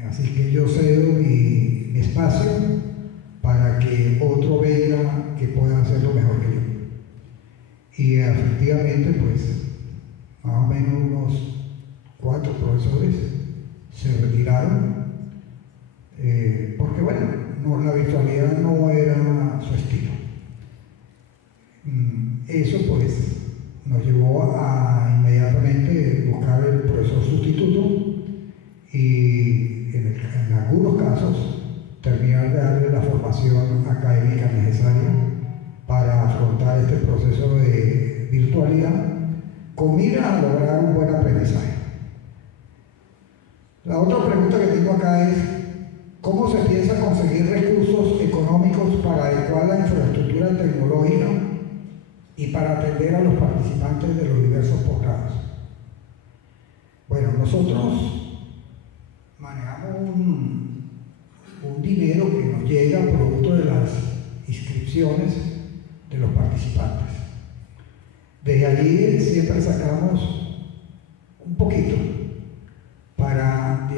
Así que yo cedo mi espacio para que otro venga que pueda hacerlo mejor que yo. Y efectivamente, pues, más o menos unos 4 profesores se retiraron, porque bueno, la virtualidad no era su estilo. Eso pues nos llevó a inmediatamente buscar el profesor sustituto y en algunos casos terminar de darle la formación académica necesaria para afrontar este proceso de virtualidad con mira a lograr un buen aprendizaje. La otra pregunta que tengo acá es ¿cómo se piensa conseguir recursos económicos para adecuar la infraestructura tecnológica y para atender a los participantes de los diversos posgrados? Bueno, nosotros manejamos un dinero que nos llega producto de las inscripciones de los participantes. Desde allí siempre sacamos un poquito para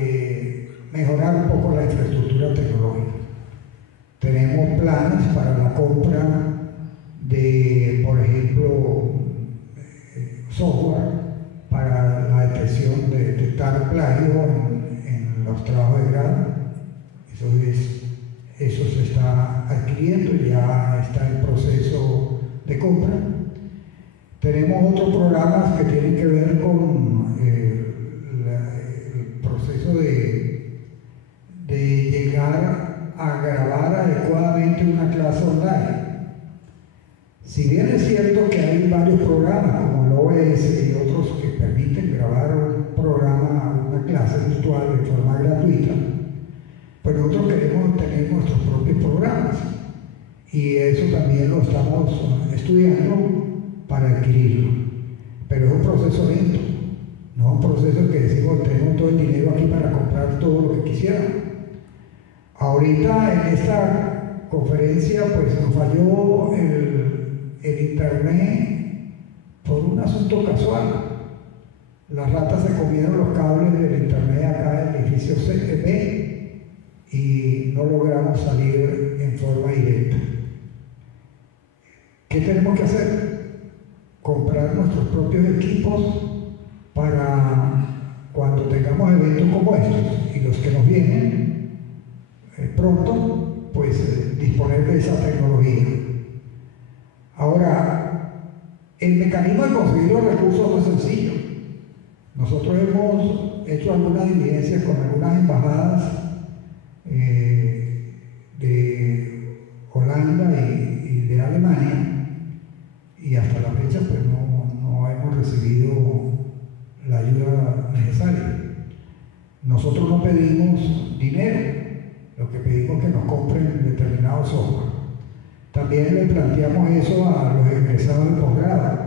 mejorar un poco la infraestructura tecnológica. Tenemos planes para la compra de, por ejemplo, software para la detección de detectar plagio en los trabajos de grado. Eso se está adquiriendo y ya está en proceso de compra. Tenemos otros programas que tienen que ver con el proceso de llegar a grabar adecuadamente una clase online. Si bien es cierto que hay varios programas como el OBS y otros que permiten grabar un programa, una clase virtual de forma gratuita, pues nosotros queremos tener nuestros propios programas y eso también lo estamos estudiando para adquirirlo. Pero es un proceso lento, no es un proceso que decimos tenemos todo el dinero aquí para comprar todo lo que quisiéramos. Ahorita en esta conferencia pues nos falló el internet por un asunto casual. Las ratas se comieron los cables del internet acá en el edificio B y no logramos salir en forma directa. ¿Qué tenemos que hacer? Comprar nuestros propios equipos para cuando tengamos eventos como estos y los que nos vienen pronto, pues disponer de esa tecnología. Ahora, el mecanismo de conseguir los recursos no es sencillo. Nosotros hemos hecho algunas diligencias con algunas embajadas de Holanda y de Alemania y hasta la fecha pues no hemos recibido la ayuda necesaria. Nosotros no pedimos dinero, lo que pedimos es que nos compren determinado software. También le planteamos eso a los egresados de posgrado,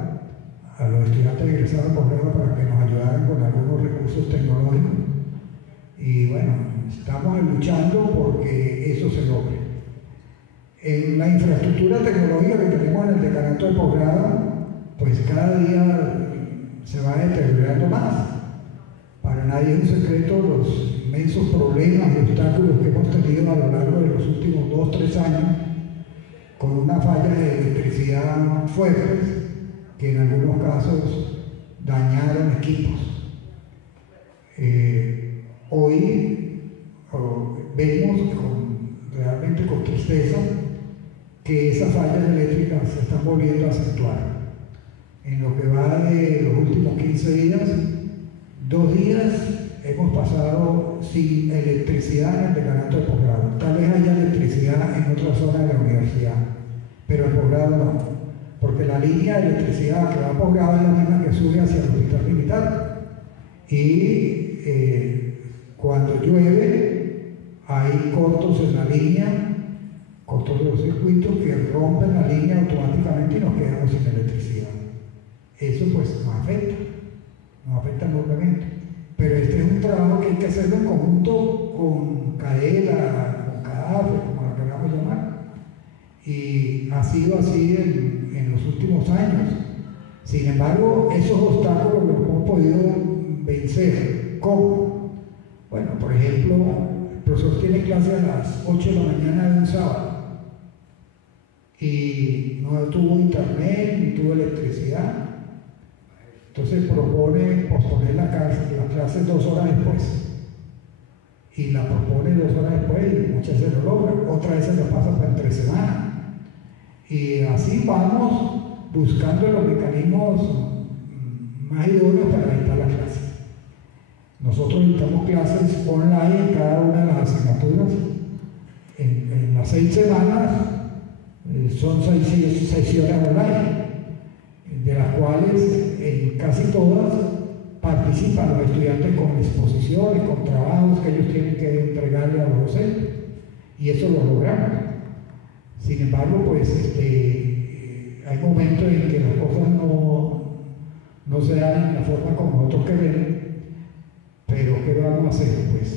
a los estudiantes egresados de posgrado para que nos ayudaran con algunos recursos tecnológicos. Y bueno, estamos luchando porque eso se logre. En la infraestructura tecnológica que tenemos en el decanato de posgrado, pues cada día se va deteriorando más. Para nadie es un secreto los inmensos problemas y obstáculos que hemos tenido a lo largo de los últimos 2-3 años con una falla de electricidad fuertes que en algunos casos dañaron equipos. Hoy vemos realmente con tristeza que esas fallas eléctricas se están volviendo a acentuar. En lo que va de los últimos 15 días, 2 días hemos pasado sin electricidad en el decanato de posgrado. Tal vez haya electricidad en otra zona de la universidad, pero el posgrado no, porque la línea de electricidad que va a posgrado es la misma que sube hacia el hospital militar. Y cuando llueve hay cortos en la línea, cortos de los circuitos que rompen la línea automáticamente y nos quedamos sin electricidad. Eso pues nos afecta enormemente. Pero este es un trabajo que hay que hacerlo en conjunto con CAELA, con CADAFE, como la queramos llamar. Y ha sido así en los últimos últimos años. Sin embargo, esos obstáculos los hemos podido vencer. ¿Cómo? Bueno, por ejemplo, el profesor tiene clase a las 8 de la mañana de un sábado y no tuvo internet ni tuvo electricidad. Entonces propone posponer la clase 2 horas después. Y la propone 2 horas después y muchas veces lo logra, otra vez se lo pasa para entre semana. Y así vamos buscando los mecanismos más idóneos para evitar las clases. Nosotros dictamos clases online en cada una de las asignaturas. En las 6 semanas son 6 sesiones online, de las cuales en casi todas participan los estudiantes con exposiciones, con trabajos que ellos tienen que entregarle a los docentes, y eso lo logramos. Sin embargo, pues hay momentos en que las cosas no se dan en la forma como nosotros queremos, pero ¿qué vamos a hacer? Pues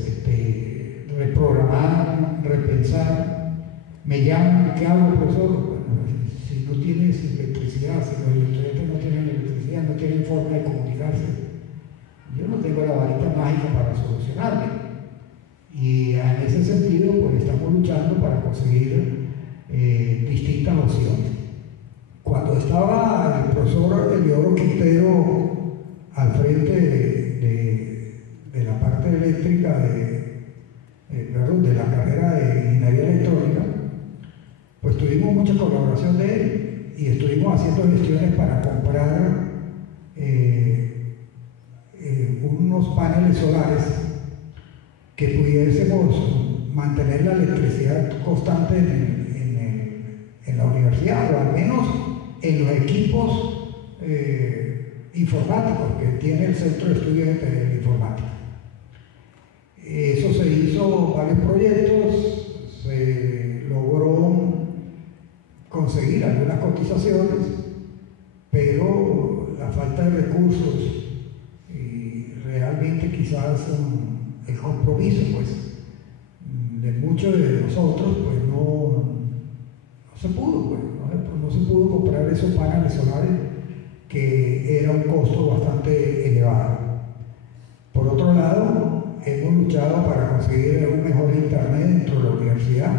reprogramar, repensar. Me llaman, ¿qué hago, profesor? Bueno, si no tienes electricidad, si los estudiantes no tienen electricidad, no tienen forma de comunicarse, yo no tengo la varita mágica para solucionarle. Y en ese sentido, pues estamos luchando para conseguir distintas opciones. Cuando estaba el profesor Eliodoro Quintero al frente de la parte eléctrica de la carrera de ingeniería electrónica, pues tuvimos mucha colaboración de él y estuvimos haciendo gestiones para comprar unos paneles solares que pudiésemos mantener la electricidad constante en la universidad, o al menos en los equipos informáticos que tiene el Centro de Estudios de Informática. Eso se hizo varios proyectos, se logró conseguir algunas cotizaciones, pero la falta de recursos y realmente quizás el compromiso pues de muchos de nosotros pues no se pudo, pues, no se pudo comprar esos paneles solares, que era un costo bastante elevado. Por otro lado, hemos luchado para conseguir un mejor internet dentro de la universidad.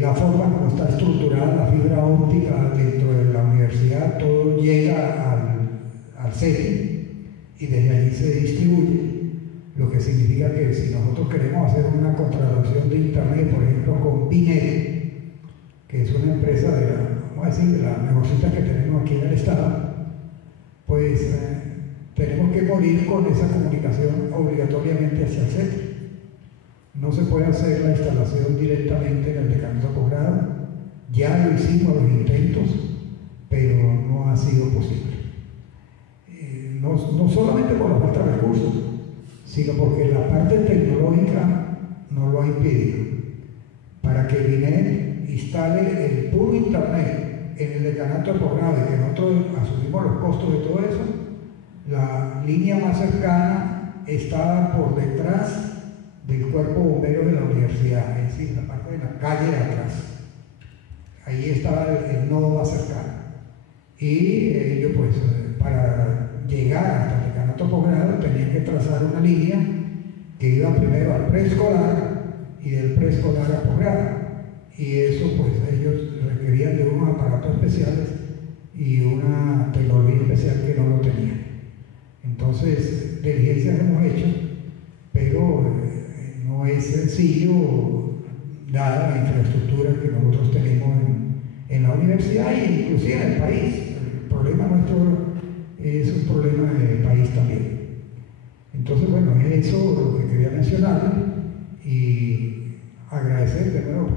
La forma como está estructurada la fibra óptica dentro de la universidad, todo llega al CETI y desde allí se distribuye, lo que significa que si nosotros queremos hacer una contratación de internet, por ejemplo con Binet, que es una empresa vamos a decir, de las mejorcitas que tenemos aquí en el estado, pues tenemos que morir con esa comunicación obligatoriamente hacia el CETI. No se puede hacer la instalación directamente en el decanato de posgrado. Ya lo hicimos los intentos, pero no ha sido posible. No solamente por la falta de recursos, sino porque la parte tecnológica nos lo ha impedido. Para que Binet instale el puro internet en el decanato de posgrado y que nosotros asumimos los costos de todo eso, la línea más cercana estaba por detrás del cuerpo bombero de la universidad, es decir, la parte de la calle de atrás. Ahí estaba el nodo más cercano. Y ellos, pues, para llegar hasta el decanato posgrado tenían que trazar una línea que iba primero al preescolar y del preescolar a posgrado. Y eso, pues, ellos requerían de unos aparatos especiales y una tecnología especial que no lo tenían. Entonces, diligencias hemos hecho, pero no es sencillo dada la infraestructura que nosotros tenemos en la universidad e inclusive en el país. El problema nuestro es un problema del país también. Entonces, bueno, es eso lo que quería mencionar y agradecer de nuevo